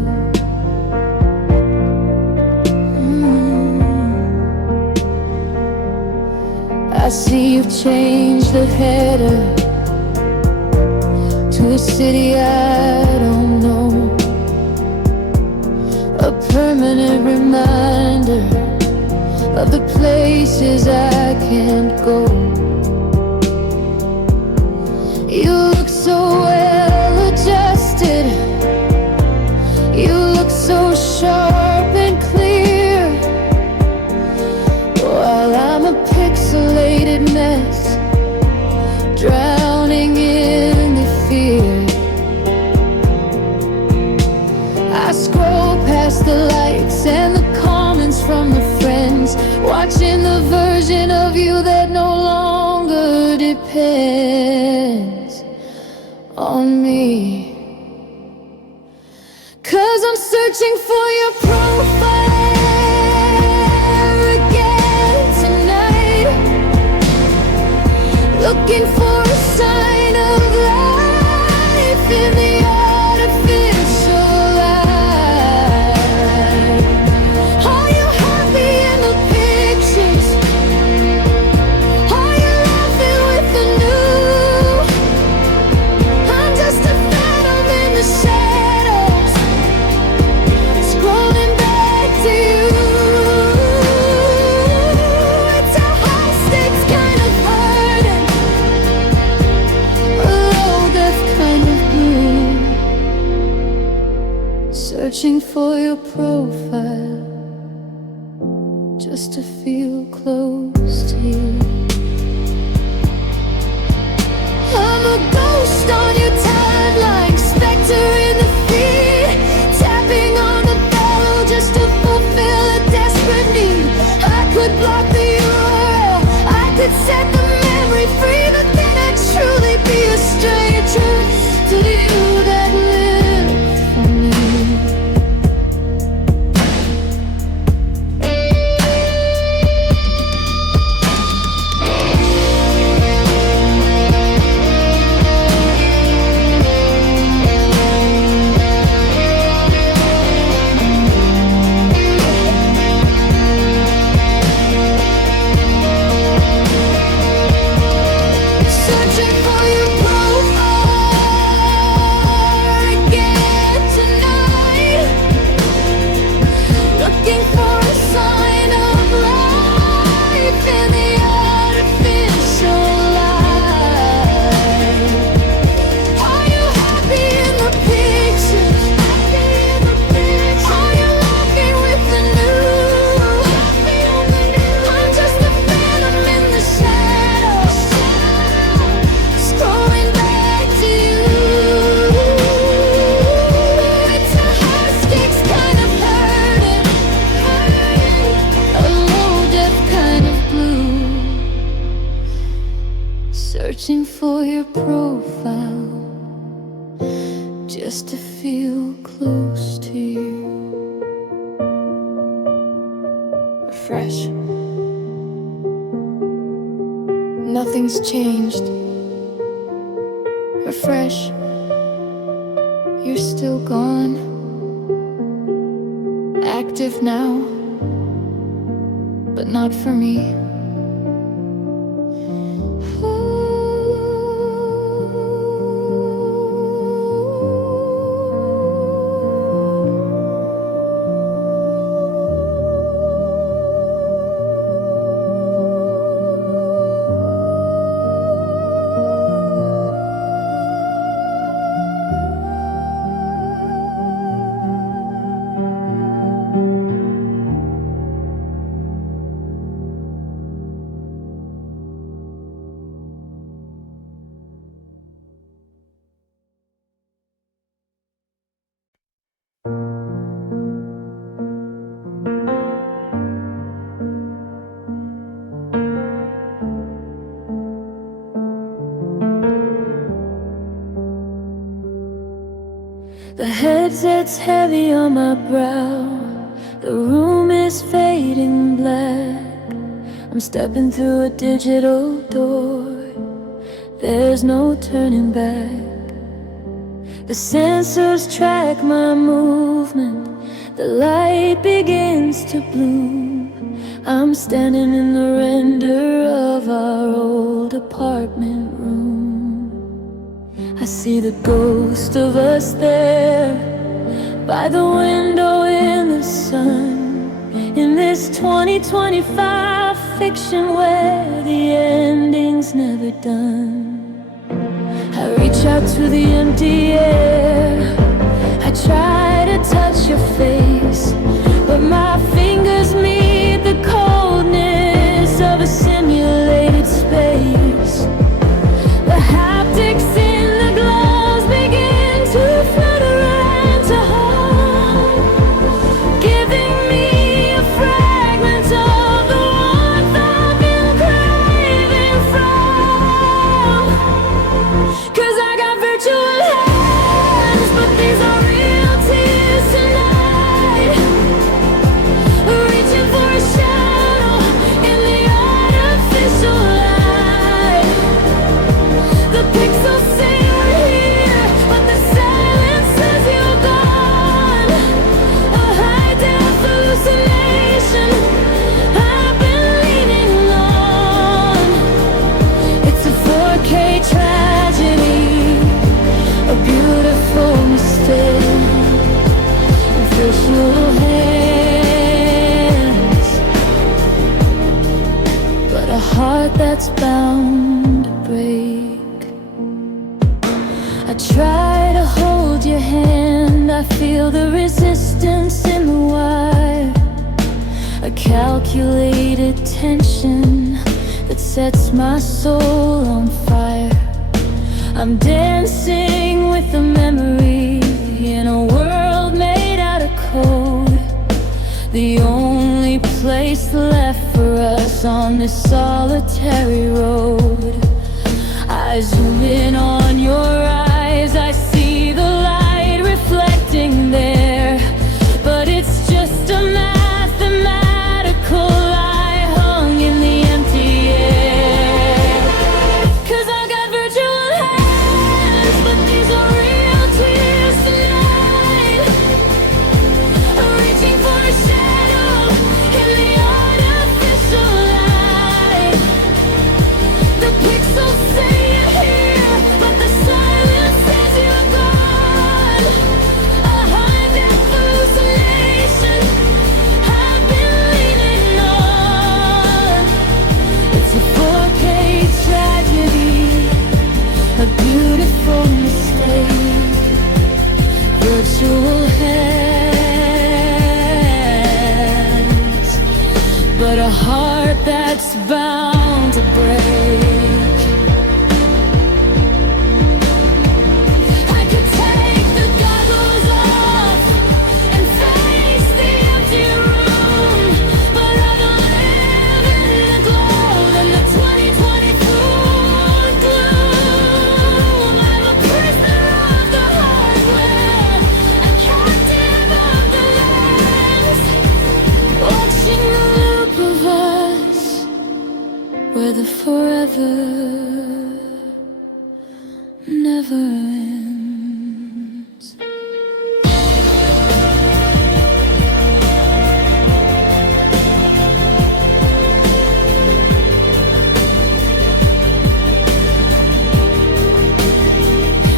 I see you've changed the header to a city I don't know, a permanent reminder of the places I can't go. You look so well adjusted, you look so sharp and clear, while I'm a pixelated mess, drowning in the fear. I scroll past the likes and the comments from the friends, watching the version of you that no longer depends Searching for your profile again tonight, looking for a sign of life in the artificial light. Are you happy in the pictures? Are you laughing with the new? I'm just a phantom in the shadows, scrolling back to you. It's a high stakes kind of hurting, a low depth kind of blue. Searching for your profile just to feel close to you. I'm a ghost on your timeline, specter in the feed, tapping on the bell just to fulfill a desperate need. I could block the URL, I could set the memory free, but then I'd truly be a stranger to you that lived for me. Searching for your profile again tonight, looking for a sign of life in the artificial light. Are you happy in the pictures? Are you laughing with the new? I'm just a phantom in the shadows, scrolling back to you. It's a high stakes kind of hurting, a low depth kind of blue. Searching for your profile just to feel close to you. Fresh. Nothing's changed. Refresh. You're still gone. Active now, but not for me. The headset's heavy on my brow, the room is fading black. I'm stepping through a digital door, there's no turning back. The sensors track my movement, the light begins to bloom. I'm standing in the render of our old apartment room. I see the ghost of us there, by the window in the sun, in this 2025 fiction where the ending's never done. I reach out to the empty air, I try to touch your face, but my fingers meet the coldness of a simulated space. The haptics in the gloves begin to flutter and to hum, giving me a fragment of the warmth I've been craving from. 'Cause I got virtual that's bound to break. I try to hold your hand, I feel the resistance in the wire, a calculated tension that sets my soul on fire. I'm dancing with the memory in a world made out of code, the only place left for us on this solitary road. I zoom in on your eyes, I see the light reflecting there, but it's just a mathematical lie hung in the empty air. 'Cause I've got virtual hands, but these are real tears tonight. I'm reaching for a shadow in the artificial light. The pixels say you're here, but the silence says you're gone. A high-def hallucination I've been leaning on. It's a 4K tragedy, a beautiful mistake. Virtual hands, but a heart that's bound to break. I could take the goggles off and face the empty room, but I'd live in the glow than the 2024 gloom. I'm a prisoner of the hardware, a captive of the lens, watching the loop of us, where the forever never ends.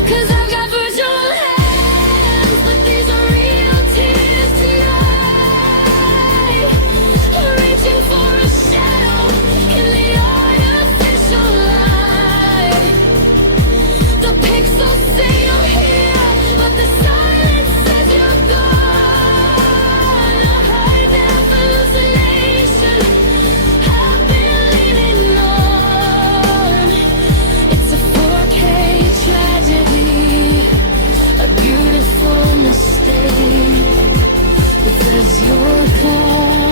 Cause I've got virtual hands, but these are real tears tonight. I'm reaching for a shadow in the artificial light. The pixels say you're here, but the silence says you're gone. A high-def hallucination I've been leaning on. It's a 4K tragedy, a beautiful mistake that says you're gone,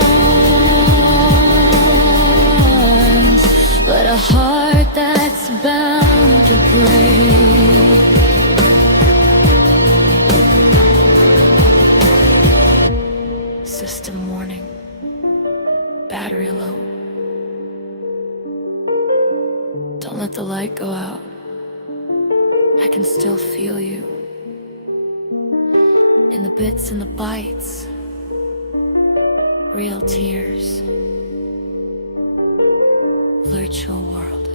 but a heart that's bound to break. System warning, battery low. Don't let the light go out. I can still feel you in the bits and the bytes. Real tears. Virtual world.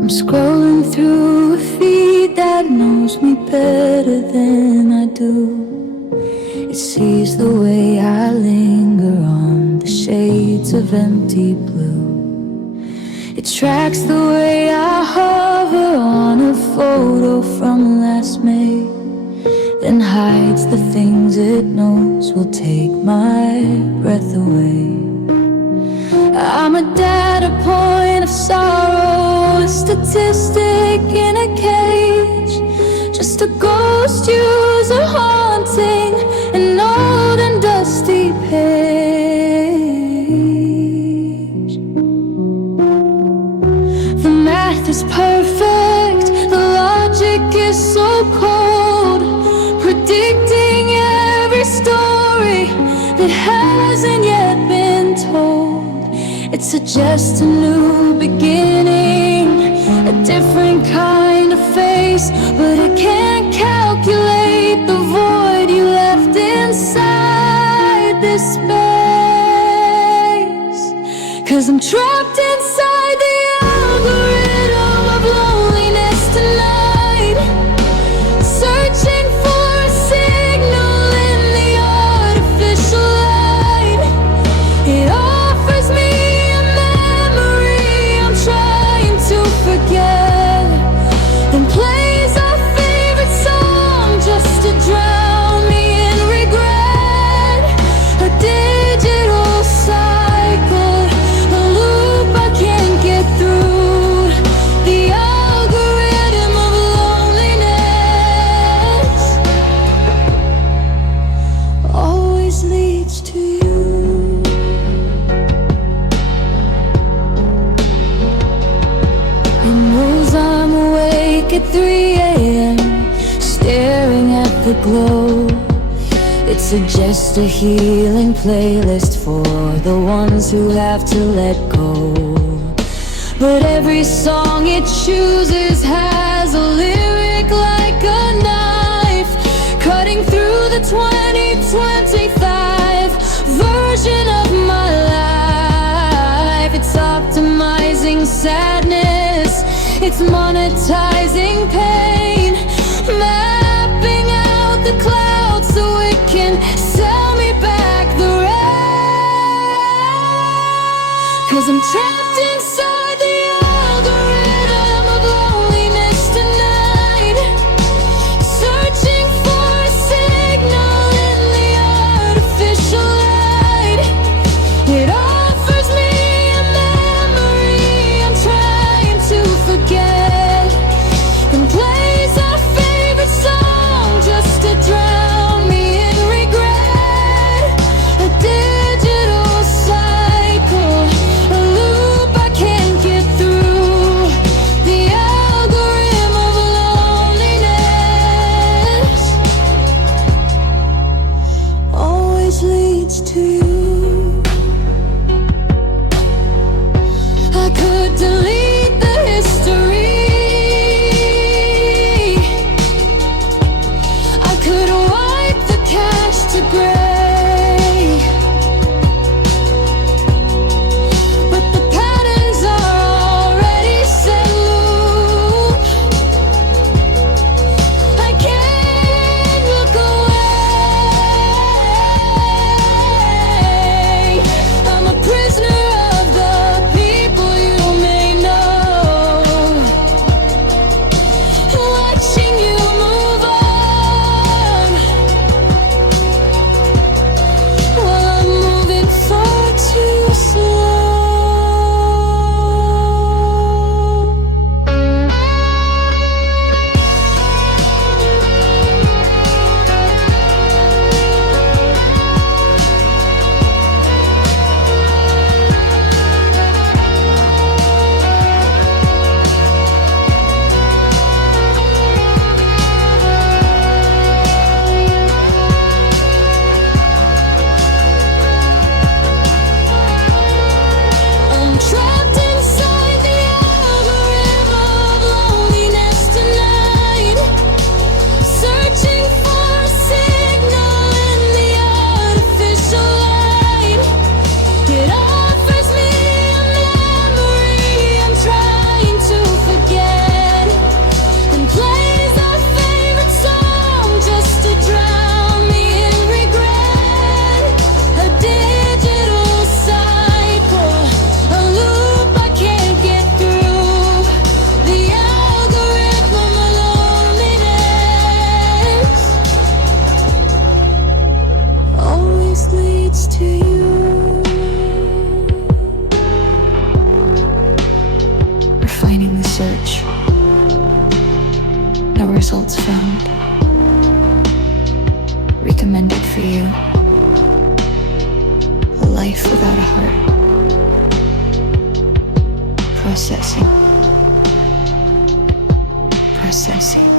I'm scrolling through a feed that knows me better than I do. It sees the way I linger on the shades of empty blue. It tracks the way I hover on a photo from last May, then hides the things it knows will take my breath away. I'm a data point of sorrow, a statistic in a cage, just a ghost user haunting an old and dusty page. The math is perfect, the logic is so cold, predicting every story that hasn't yet been told. It's a just a new beginning, a different kind of face, but it can't calculate the void you left inside this space. 'Cause I'm trapped inside the algorithm of loneliness tonight, searching for a signal in the artificial light. It offers me a memory I'm trying to forget, then plays our favorite song just to drown me in regret. A digital cycle, a loop I can't get through, the algorithm of loneliness always leads to you. It knows I'm awake at 3 a.m., staring at the glow. It suggests a healing playlist for the ones who have to let go. But every song it chooses has a lyric like a knife, cutting through the 2025 version of my life. It's optimizing sadness, it's monetizing pain, mapping out the clouds so it can sell me back the rest. 'Cause I'm trapped inside the algorithm of loneliness tonight, searching for a signal in the artificial light. It offers me a memory I'm trying to forget, and plays our favorite song just to drown me in regret. A digital cycle, a loop I can't get through, the algorithm of loneliness always leads to you. I could delete the history, I could wipe the cache to gray, but the patterns are already set loop. I can't look away. I'm a prisoner of the people you may know, watching you move on while I'm moving far too slow. I'm trapped inside the algorithm of loneliness tonight, searching for a signal in the artificial light. It offers me a memory I'm trying to forget, and plays our favorite song just to drown me in regret. A digital cycle, a loop I can't get through, the algorithm of loneliness always leads to you. Refining the search, no results found. Recommended for you, a life without a heart. Processing. Processing.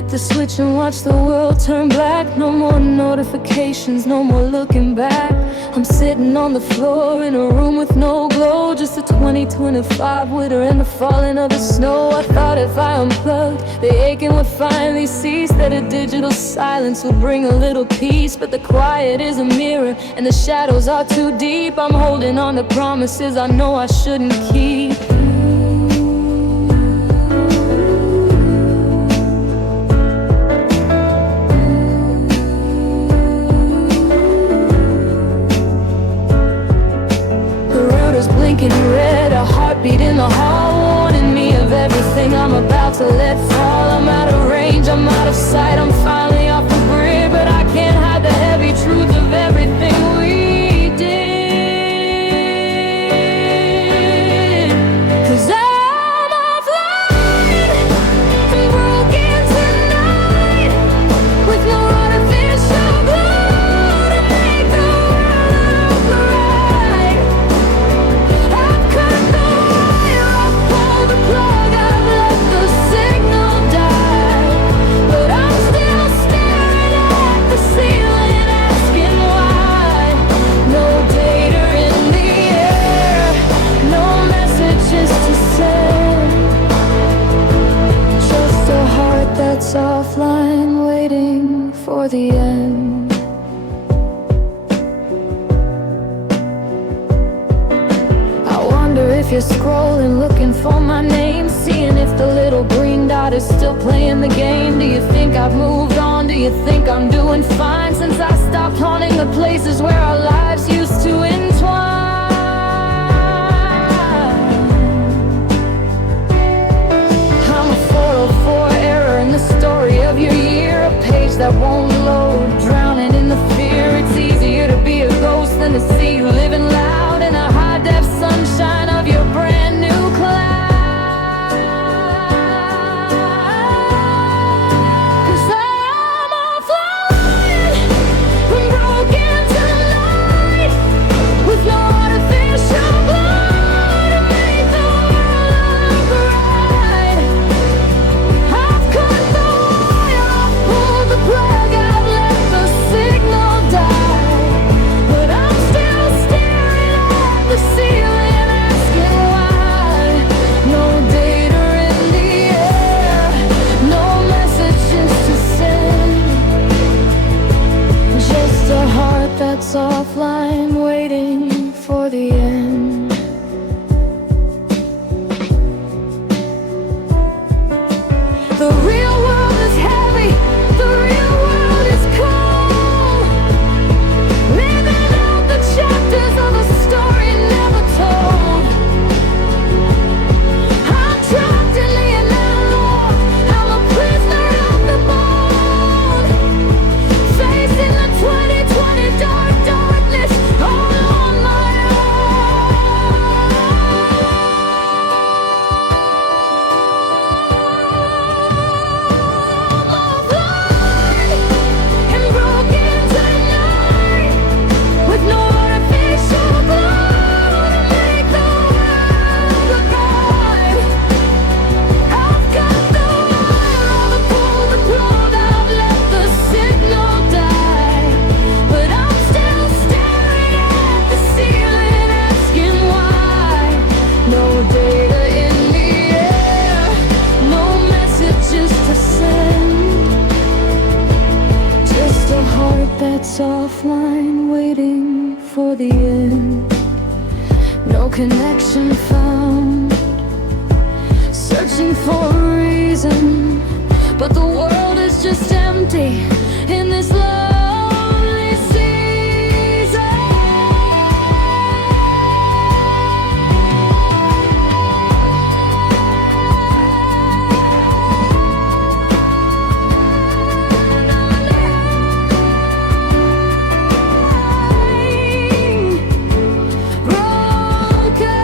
Hit the switch and watch the world turn black. No more notifications, no more looking back. I'm sitting on the floor in a room with no glow. Just a 2025 winter and the falling of the snow. I thought if I unplugged, the aching would finally cease, that a digital silence would bring a little peace. But the quiet is a mirror and the shadows are too deep. I'm holding on to promises I know I shouldn't keep. Blinking red, a heartbeat in the hall, warning me of everything I'm about to let fall. I'm out of range, I'm out of sight, I'm finally off the grid, but I can't hide the heavy truth of everything we did. 'Cause I'm offline and broken tonight, with no artificial glow to make the world look right. I've cut the wire, I've pulled the plug, I've let the signal die, but I'm still staring at the ceiling, asking why. No data in the air, no messages to send, just a heart that's offline, waiting for the end. I wonder if you're scrolling, looking for my name, seeing if the little green dot is still playing the game. Do you think I've moved on? Do you think I'm doing fine since I stopped haunting the places where our lives used to entwine? I'm a 404 error in the story of your year, a page that won't load, drowning in the fear. It's easier to be a ghost than to see you living loud in a high-def sunshine of your brand new cloud. 'Cause I'm offline and broken tonight, with no artificial glow to make the world look right. I've cut the wire, I've pulled the plug, I've let the signal die, but I'm still staring at the ceiling, asking why. No data in the air, no messages to send, just a heart that's offline, waiting for the end. The real world is heavy, the real world is cold, living out the chapters of a story never told. I'm trapped in the unknown, I'm a prisoner of the mold, facing the 2020 darkness all on my own. I'm offline and broken tonight, with no artificial glow to make the world look right. I've cut the wire, I've pulled the plug, I've let the signal die, but I'm still staring at the ceiling, asking why. No data in the air, no messages to send, just a heart that's offline, waiting for the end. No connection found, searching for a reason, but the world is just empty in this lonely season. Broken.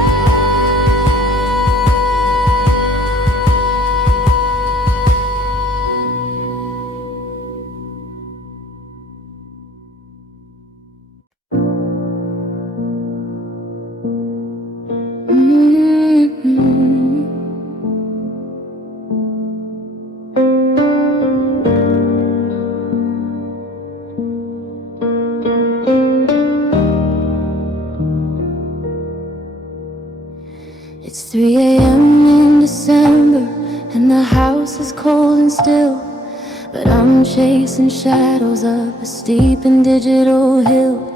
3 a.m. in December, and the house is cold and still, but I'm chasing shadows up a steep and digital hill.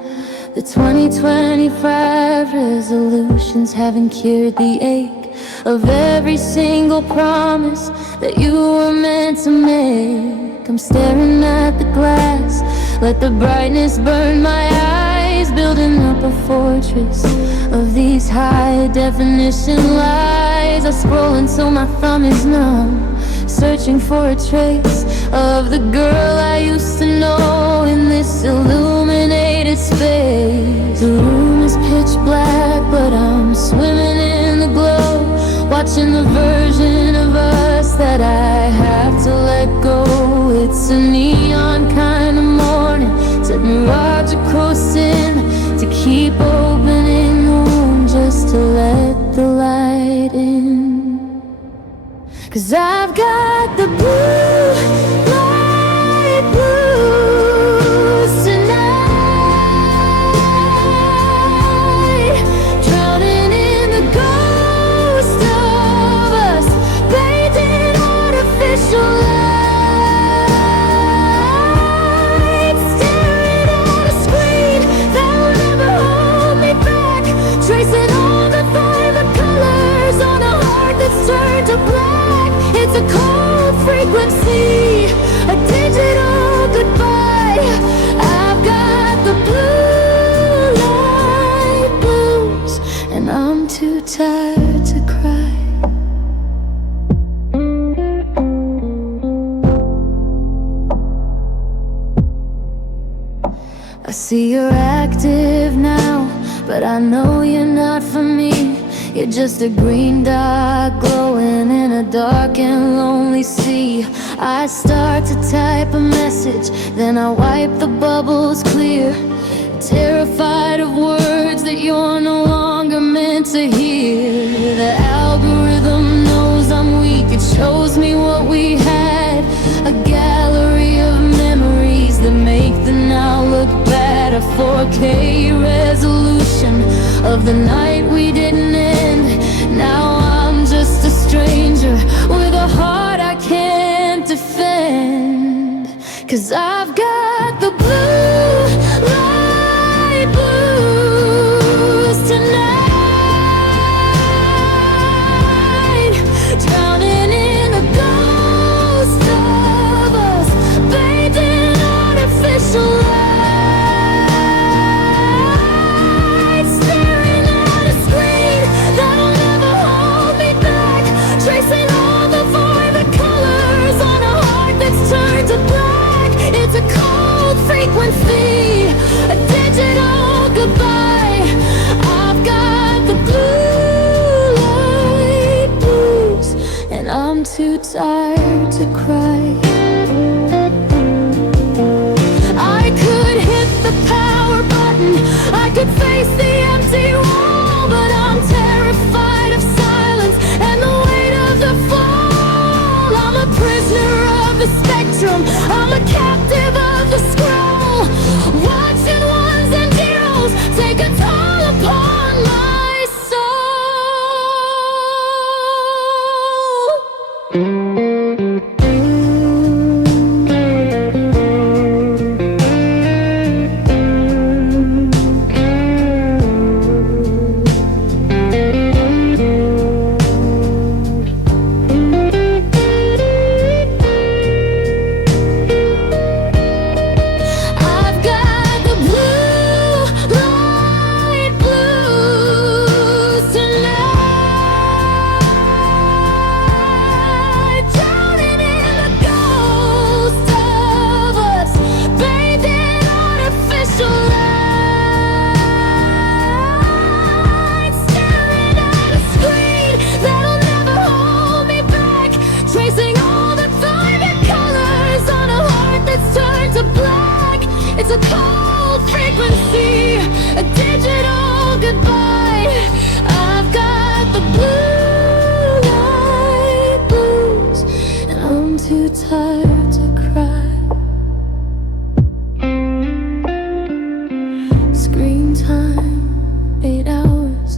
The 2025 resolutions haven't cured the ache of every single promise that you were meant to make. I'm staring at the glass, let the brightness burn my eyes, building up a fortress of these high definition lies. I scroll until my thumb is numb, searching for a trace of the girl I used to know in this illuminated space. The room is pitch black, but I'm swimming in the glow, watching the version of us that I have to let go. It's a neon kind of morning, set neurological sin to keep opening the wound just to let the light in. 'Cause I've got the blue light blues tonight, drowning in the ghost of us, bathed in artificial light, staring at a screen that will never hold me back, tracing all the vibrant colors on a heart that's turned to black. It's a cold frequency, a digital goodbye. I've got the blue light blues, and I'm too tired to cry. I see you're active now, but I know you're not for me. You're just a green dot glowing in a dark and lonely sea. I start to type a message, then I wipe the bubbles clear, terrified of words that you're no longer meant to hear. The algorithm knows I'm weak, it shows me what we had, a gallery of memories that make the now look bad, a 4K resolution of the night we didn't end. Now I'm just a stranger with a heart I can't defend. 'Cause I've got the blue light blues tonight, drowning in the ghost of us, bathed in artificial light, staring at a screen that'll never hold me back, tracing all the vibrant colors on a heart that's turned to black. It's a cold frequency, a digital goodbye. I've got the blue light blues, and I'm too tired to cry. I could hit the power button, I could face the empty wall, but I'm terrified of silence and the weight of the fall. I'm a prisoner of the spectrum, I'm a captive of the scroll, watching ones and zeros take a toll upon my soul. It's a cold frequency, a digital goodbye. I've got the blue light blues, and I'm too tired to cry. Screen time, 8 hours.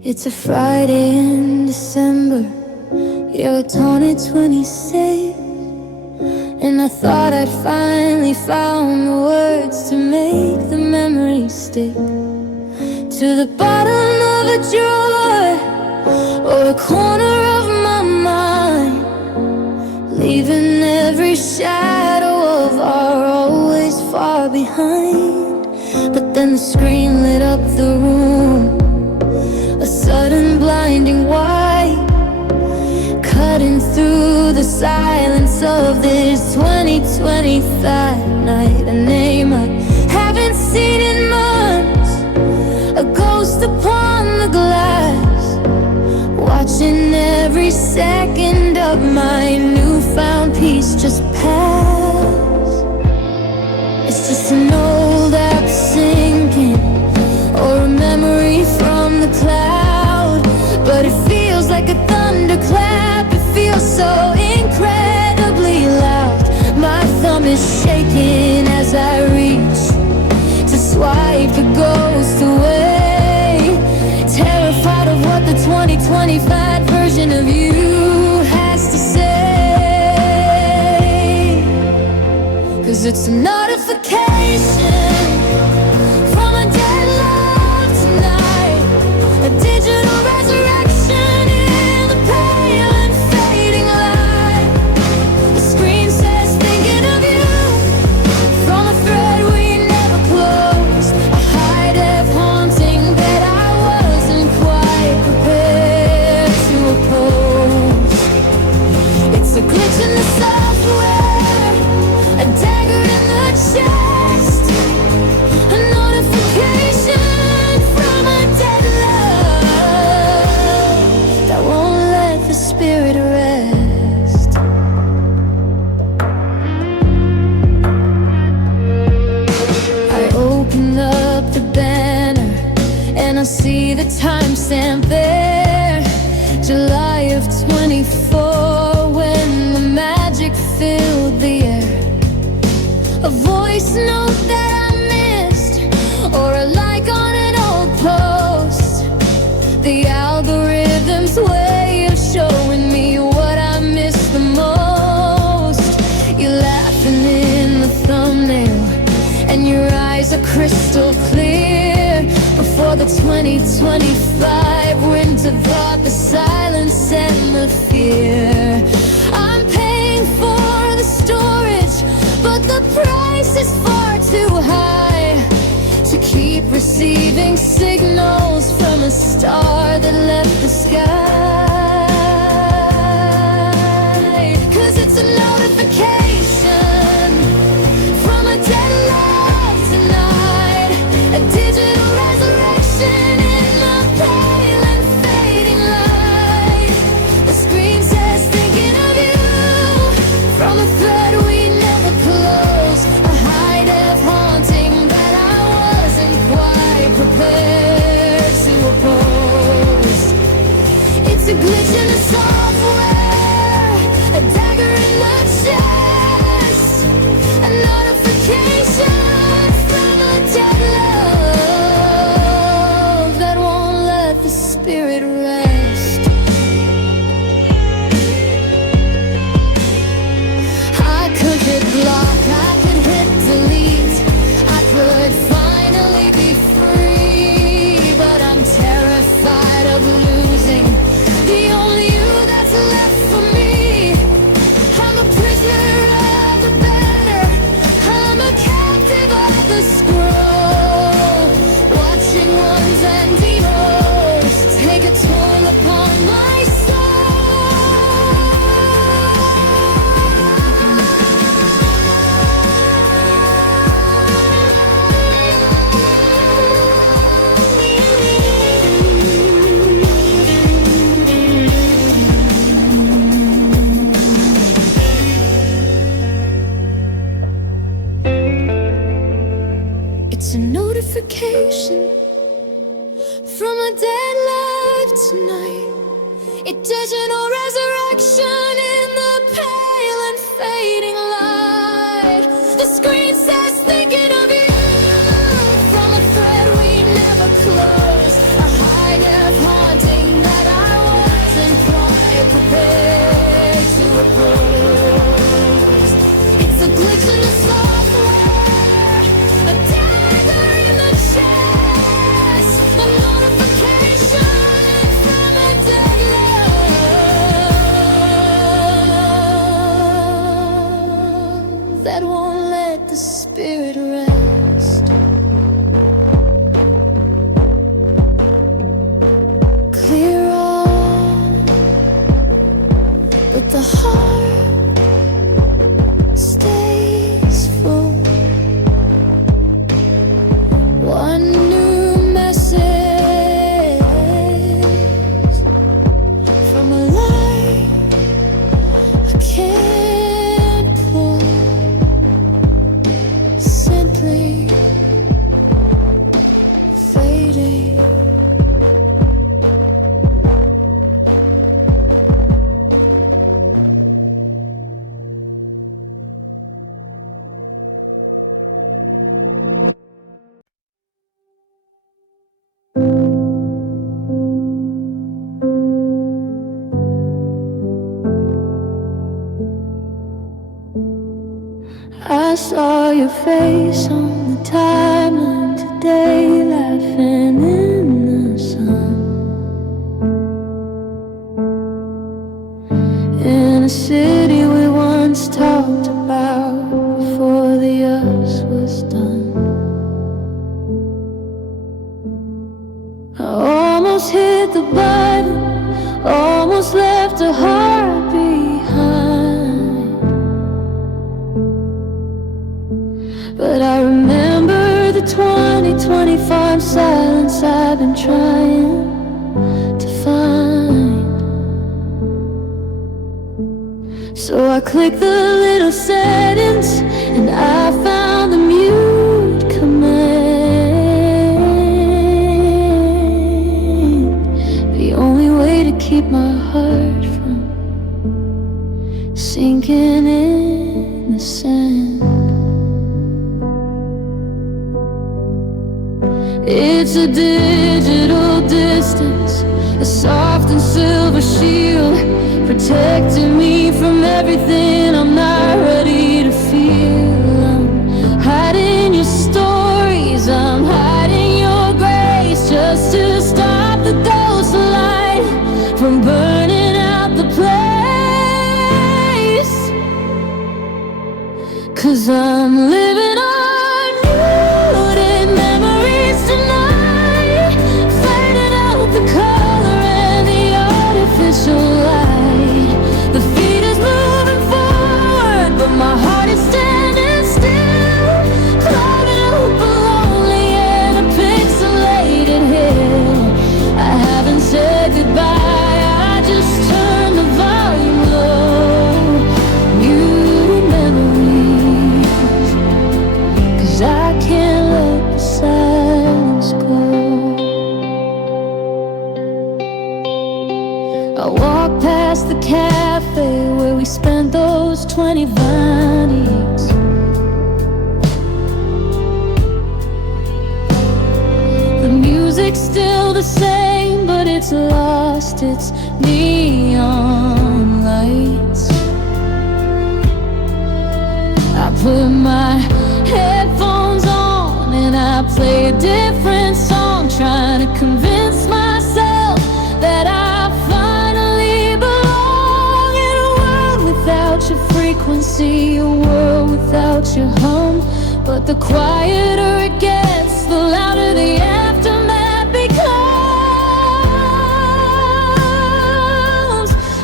It's a Friday in December, you're torn at 26, and I thought I'd finally found the words to make the memories stick to the bottom of a drawer or a corner of my mind, leaving every shadow of our always far behind. But then the screen lit up the room, a sudden blinding white, cutting through the silence of this 2020 night. A name I haven't seen in months, a ghost upon the glass, watching every second of my newfound peace just pass. It's just an old app sinking, or a memory from the cloud, but it feels like a thunderclap. It feels so incredibly loud. My thumb is shaking as I reach to swipe the ghost away, terrified of what the 2025 version of you has to say. 'Cause it's a notification from a dead love tonight, a digital resurrection in the pale and fading light. The screen says thinking of you, from a thread we never closed, a high-def haunting that I wasn't quite prepared to oppose. It's a glitch in the software, a dagger in the chest, a notification from a dead love that won't let the spirit rest. I open up the banner and I see the timestamp there, July of 24, when the magic filled the air. A voice note that I missed, or a like on an old post, the algorithm's way of showing me what I miss the most. You're laughing in the thumbnail and your eyes are crystal clear, before the 2025 winter brought the silence and the fear. I'm paying for the storage, but the price is far too high to keep receiving signals from a star that left the sky. 'Cause it's a notification from a dead love tonight, a digital resurrection in the pale and fading light. The screen says thinking of you, from a thread we never close, a high-def haunting that I wasn't quite prepared to oppose. It's a It's a notification from a dead life tonight. It doesn't know resurrection in the pale and fading light. The screen says thinking of you from a thread we never closed. A high-def haunting that I wasn't quite prepared to oppose. It's a glitch in the software, a dagger in the chest, a notification from a dead love that won't let the spirit rest. Clear all, but the heart stays full. One new message from a light I can't pull. Simply fading. I saw your face on the timeline today, laughing in the sun. In a city we once talked about before the us was done. I almost hit the button, almost left a heart behind. But I remember the 2025 silence I've been trying to find. So I clicked the little settings and I found the mute command. The only way to keep my heart from sinking in the sand. It's a digital distance, a soft and silver shield, protecting me from everything I'm not ready to feel. I'm hiding your stories, I'm hiding your grace, just to stop the ghost light from burning out the place. 'Cause I'm living on muted memories tonight, fading out the color and the artificial light. The feet is moving forward, but my heart is standing still, climbing up a lonely and a pixelated hill. I haven't said goodbye, I just turned the volume low. Muted memories, 'cause I can't let the silence go. I walk past the cafe where we spent those 20 Vinings. The music's still the same, but it's lost its neon lights. I put my headphones on and I play a different song, trying to convince myself that I finally belong in a world without your frequency, a world without your hum. But the quieter it gets, the louder the aftermath becomes.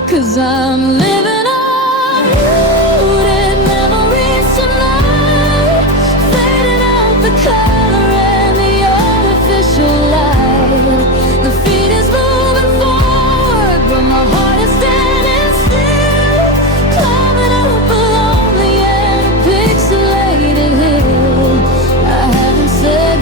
'Cause I'm living on muted memories tonight, fading out the color and the artificial light. The feet is moving forward, but my heart is standing still, climbing up a lonely and pixelated hill. I haven't said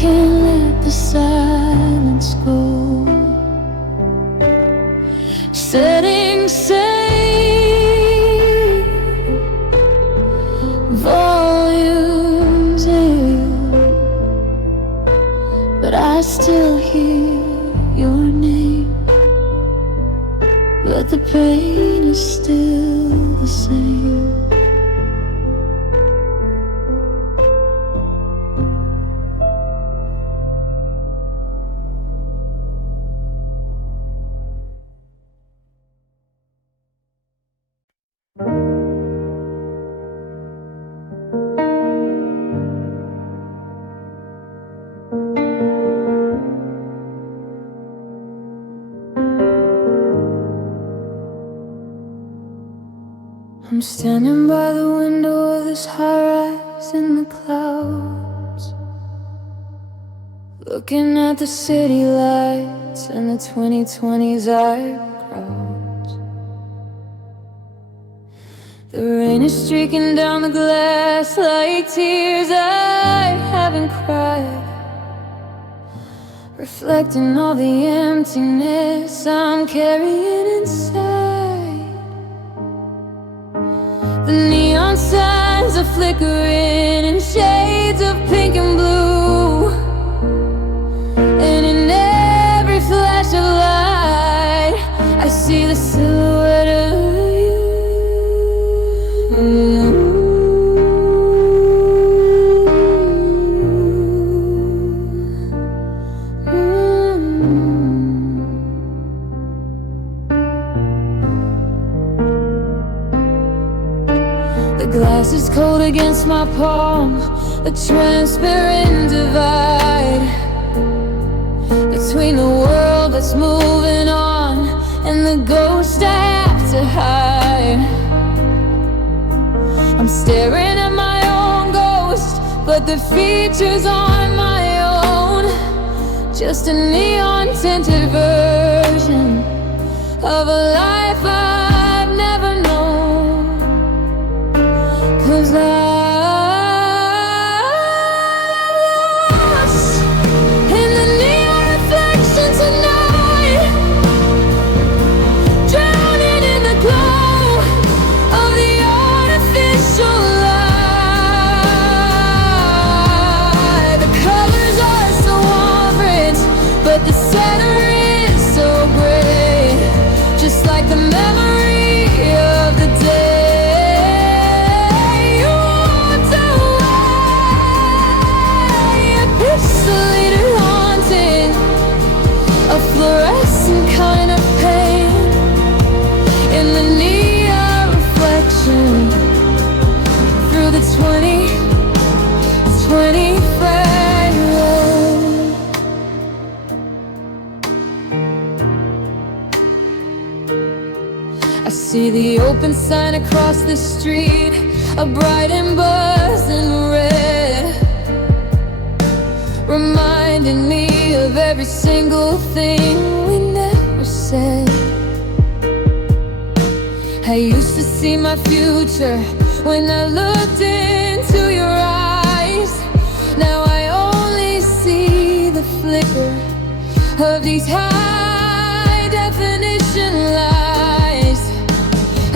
can't let the silence go. Setting sail, volumes air, but I still hear your name. But the pain is still the same. I'm standing by the window of this high-rise in the clouds, looking at the city lights and the 2020s art crowds. The rain is streaking down the glass like tears I haven't cried, reflecting all the emptiness I'm carrying inside. The neon signs are flickering in shades of pink and blue, and in every flash of light I see the silhouette of you. The glass is cold against my palm, a transparent divide between the world that's moving on and the ghost I have to hide. I'm staring at my own ghost, but the features aren't my own, just a neon tinted version of a life I've never known. 'Cause I'm lost in the neon reflection tonight, drowning in the glow of the artificial light. The colors are so vibrant, but the center is so gray, just like the memory of the day isolated, haunted, a fluorescent kind of pain in the neon reflection through the 2020 frame. I see the open sign across the street, a bright and buzzing red, reminding me of every single thing we never said. I used to see my future when I looked into your eyes. Now I only see the flicker of these high definition lies.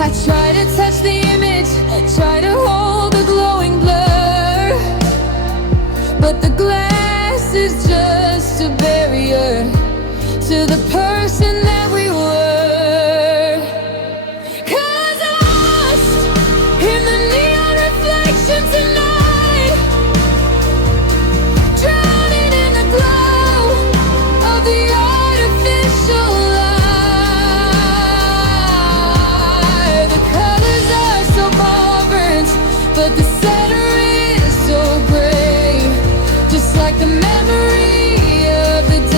I try to touch the image, try to hold the glowing blur, but the glass is just a barrier to the person that we were. 'Cause I'm lost in the neon reflection tonight, drowning in the glow of the artificial light. The colors are so vibrant, but the center is so gray, just like the memory of the day.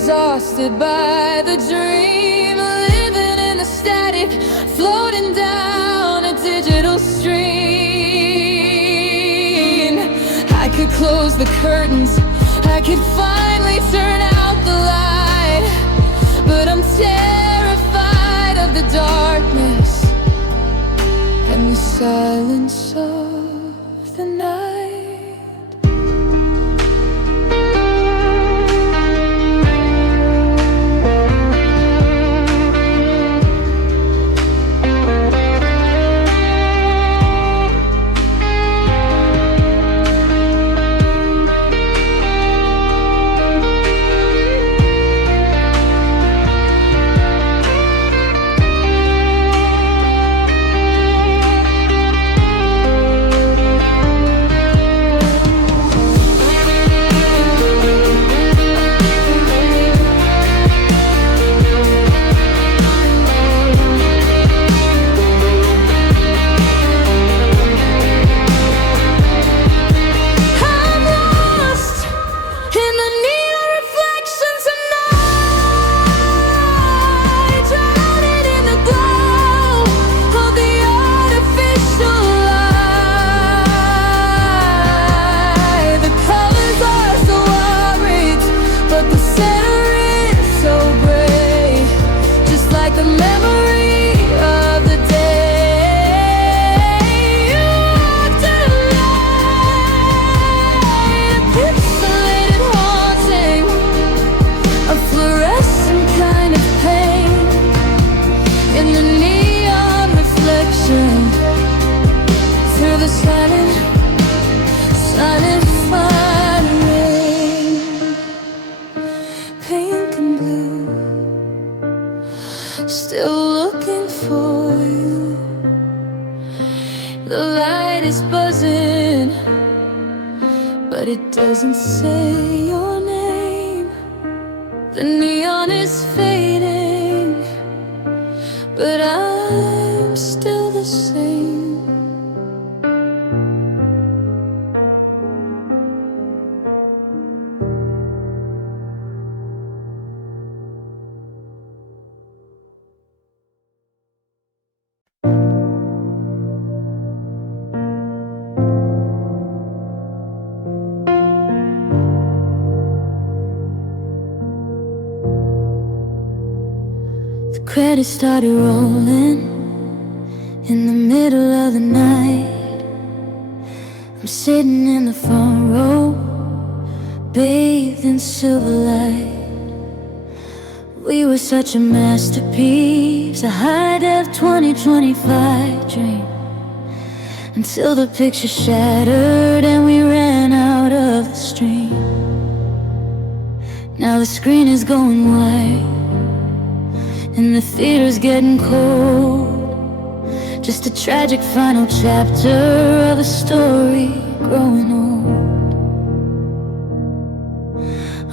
exhausted by the dream, living in the static, floating down a digital stream. I could close the curtains, I could finally turn out the light, but I'm terrified of the darkness and the silence of the night. Still looking for you. The light is buzzing, but it doesn't say your name. The neon is fading, but I'm still the same. Credits started rolling in the middle of the night. I'm sitting in the front row, bathed in silver light. We were such a masterpiece, a high-def 2025 dream, until the picture shattered and we ran out of the stream. Now the screen is going white and the theater's getting cold. Just a tragic final chapter of a story growing old.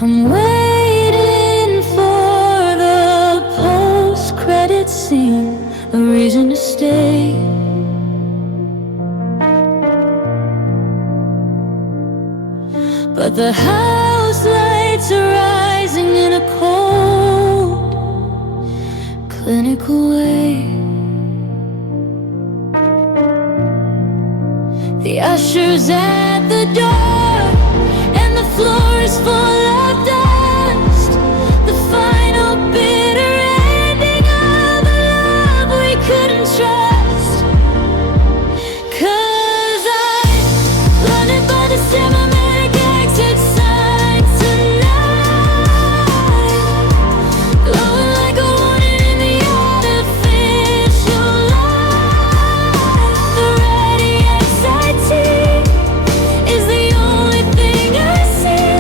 I'm waiting for the post-credit scene, a reason to stay. But the house lights are rising in a cold, clinical way. The usher's at the door and the floor is full of dust. The final bitter ending of a love we couldn't trust. 'Cause I'm blinded by the cinematic exit signs tonight, glowing like a warning in the artificial light. The ready XIT is the only thing I see,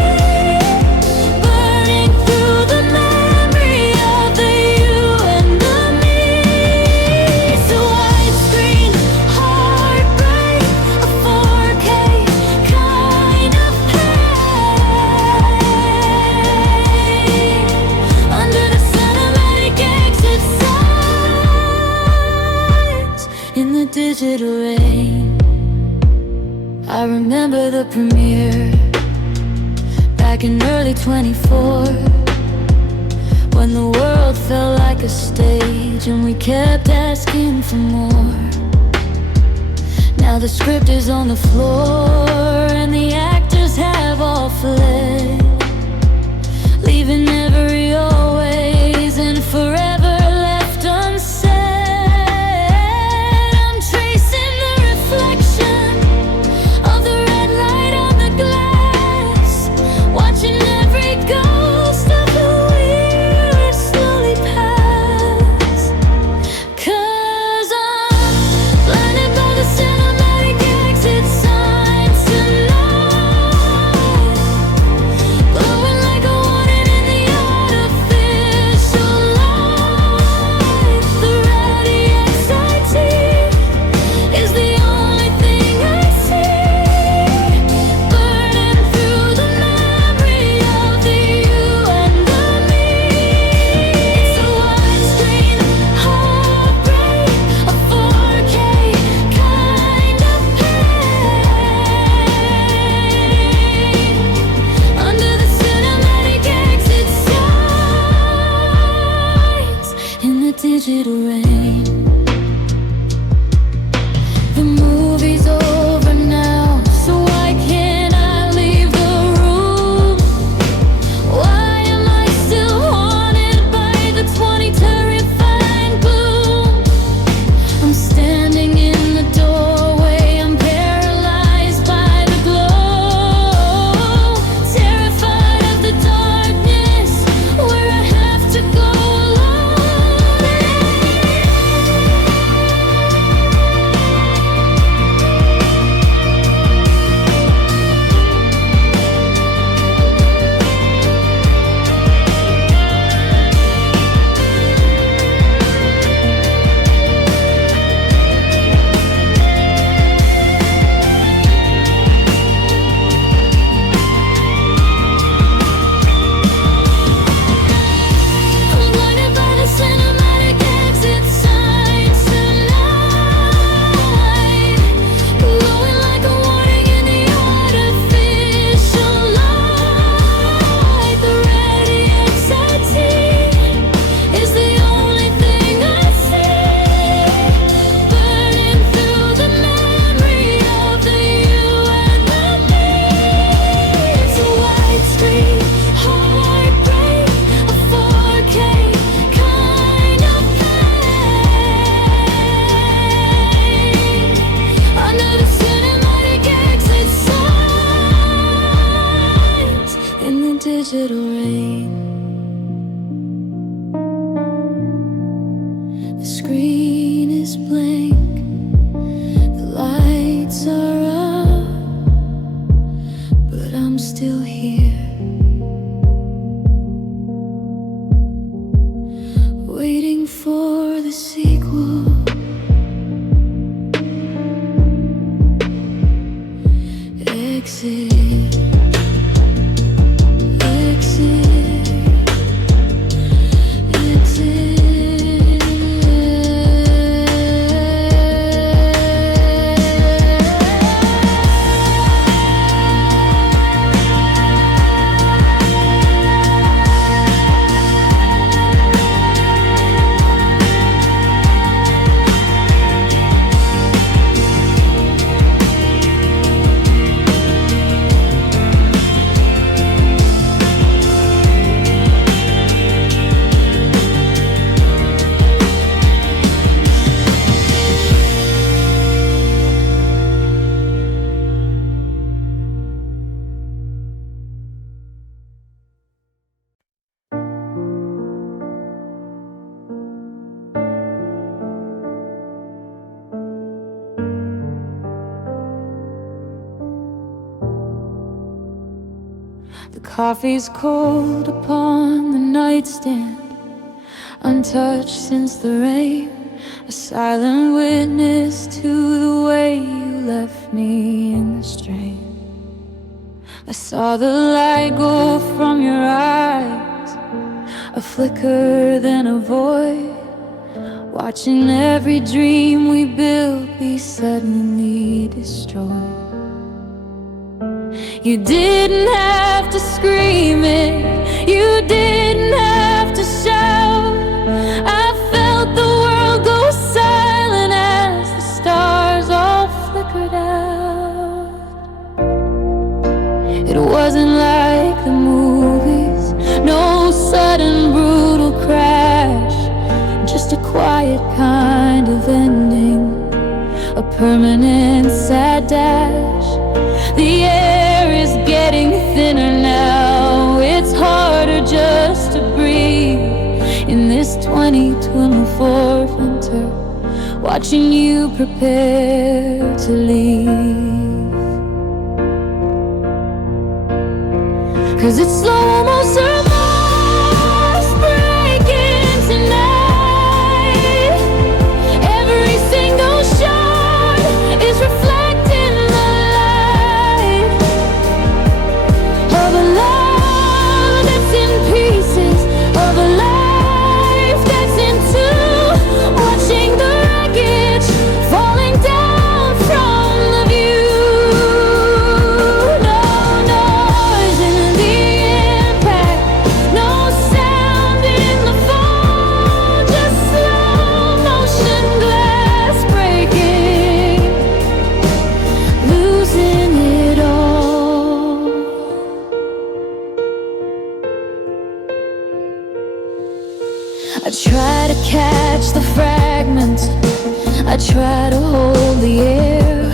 burning through the memory of the you and the me. It's a widescreen heartbreak, a 4K kind of pain, under the cinematic exit signs in the digital rain. I remember the premiere back in early 24. felt like a stage, and we kept asking for more. Now the script is on the floor, and the actors have all fled, leaving every always and forever left unsaid. I'm tracing the reflection of the red light on the glass, watching every ghost of who we were slowly pass. 'Cause I'm blinded by the cinematic exit signs tonight, glowing like a warning in the artificial light. The ready anxiety is the only thing I see, burning through the memory of the you and the me. It's a widescreen heartbreak, a 4K kind of pain, under the cinematic exit signs, in the digital rain. The movie's over now, so why can't I leave the room? Why am I still haunted by the 20 terrifying gloom? I'm standing in the doorway, I'm paralyzed by the glow, terrified of the darkness where I have to go alone. I'm blinded by the cinematic exit signs tonight, glowing like a warning in the artificial light. The ready anxiety is the only thing I see, burning through the memory of the you and the me. It's a widescreen heartbreak, a 4K kind of pain, under the cinematic exit signs, in the digital rain. The screen is blank, the lights are up, but I'm still here, waiting for the sequel. Exit, the coffee's cold upon the nightstand, untouched since the rain, a silent witness to the way you left me in the strain. I saw the light go from your eyes, a flicker then a void, watching every dream we built be suddenly destroyed. You didn't have to scream it, you didn't have to shout, permanent sad dash. The air is getting thinner now. It's harder just to breathe in this 2024 winter, watching you prepare to leave. 'Cause it's slow, almost almost breaking tonight. Every single shot is reflecting the light of a love that's in pieces, of a life that's in two, watching the wreckage falling down from the view. No noise in the impact, no sound in the fall, just slow motion glass breaking, losing it all. I try to catch the fragments, I try to hold the air,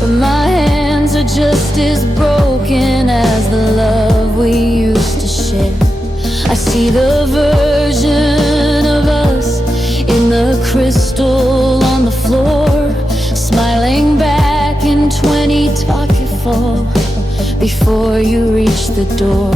but my hands are just as broken as the love we used to share. I see the version of us in the crystal on the floor, smiling back in 2024 before you reach the door.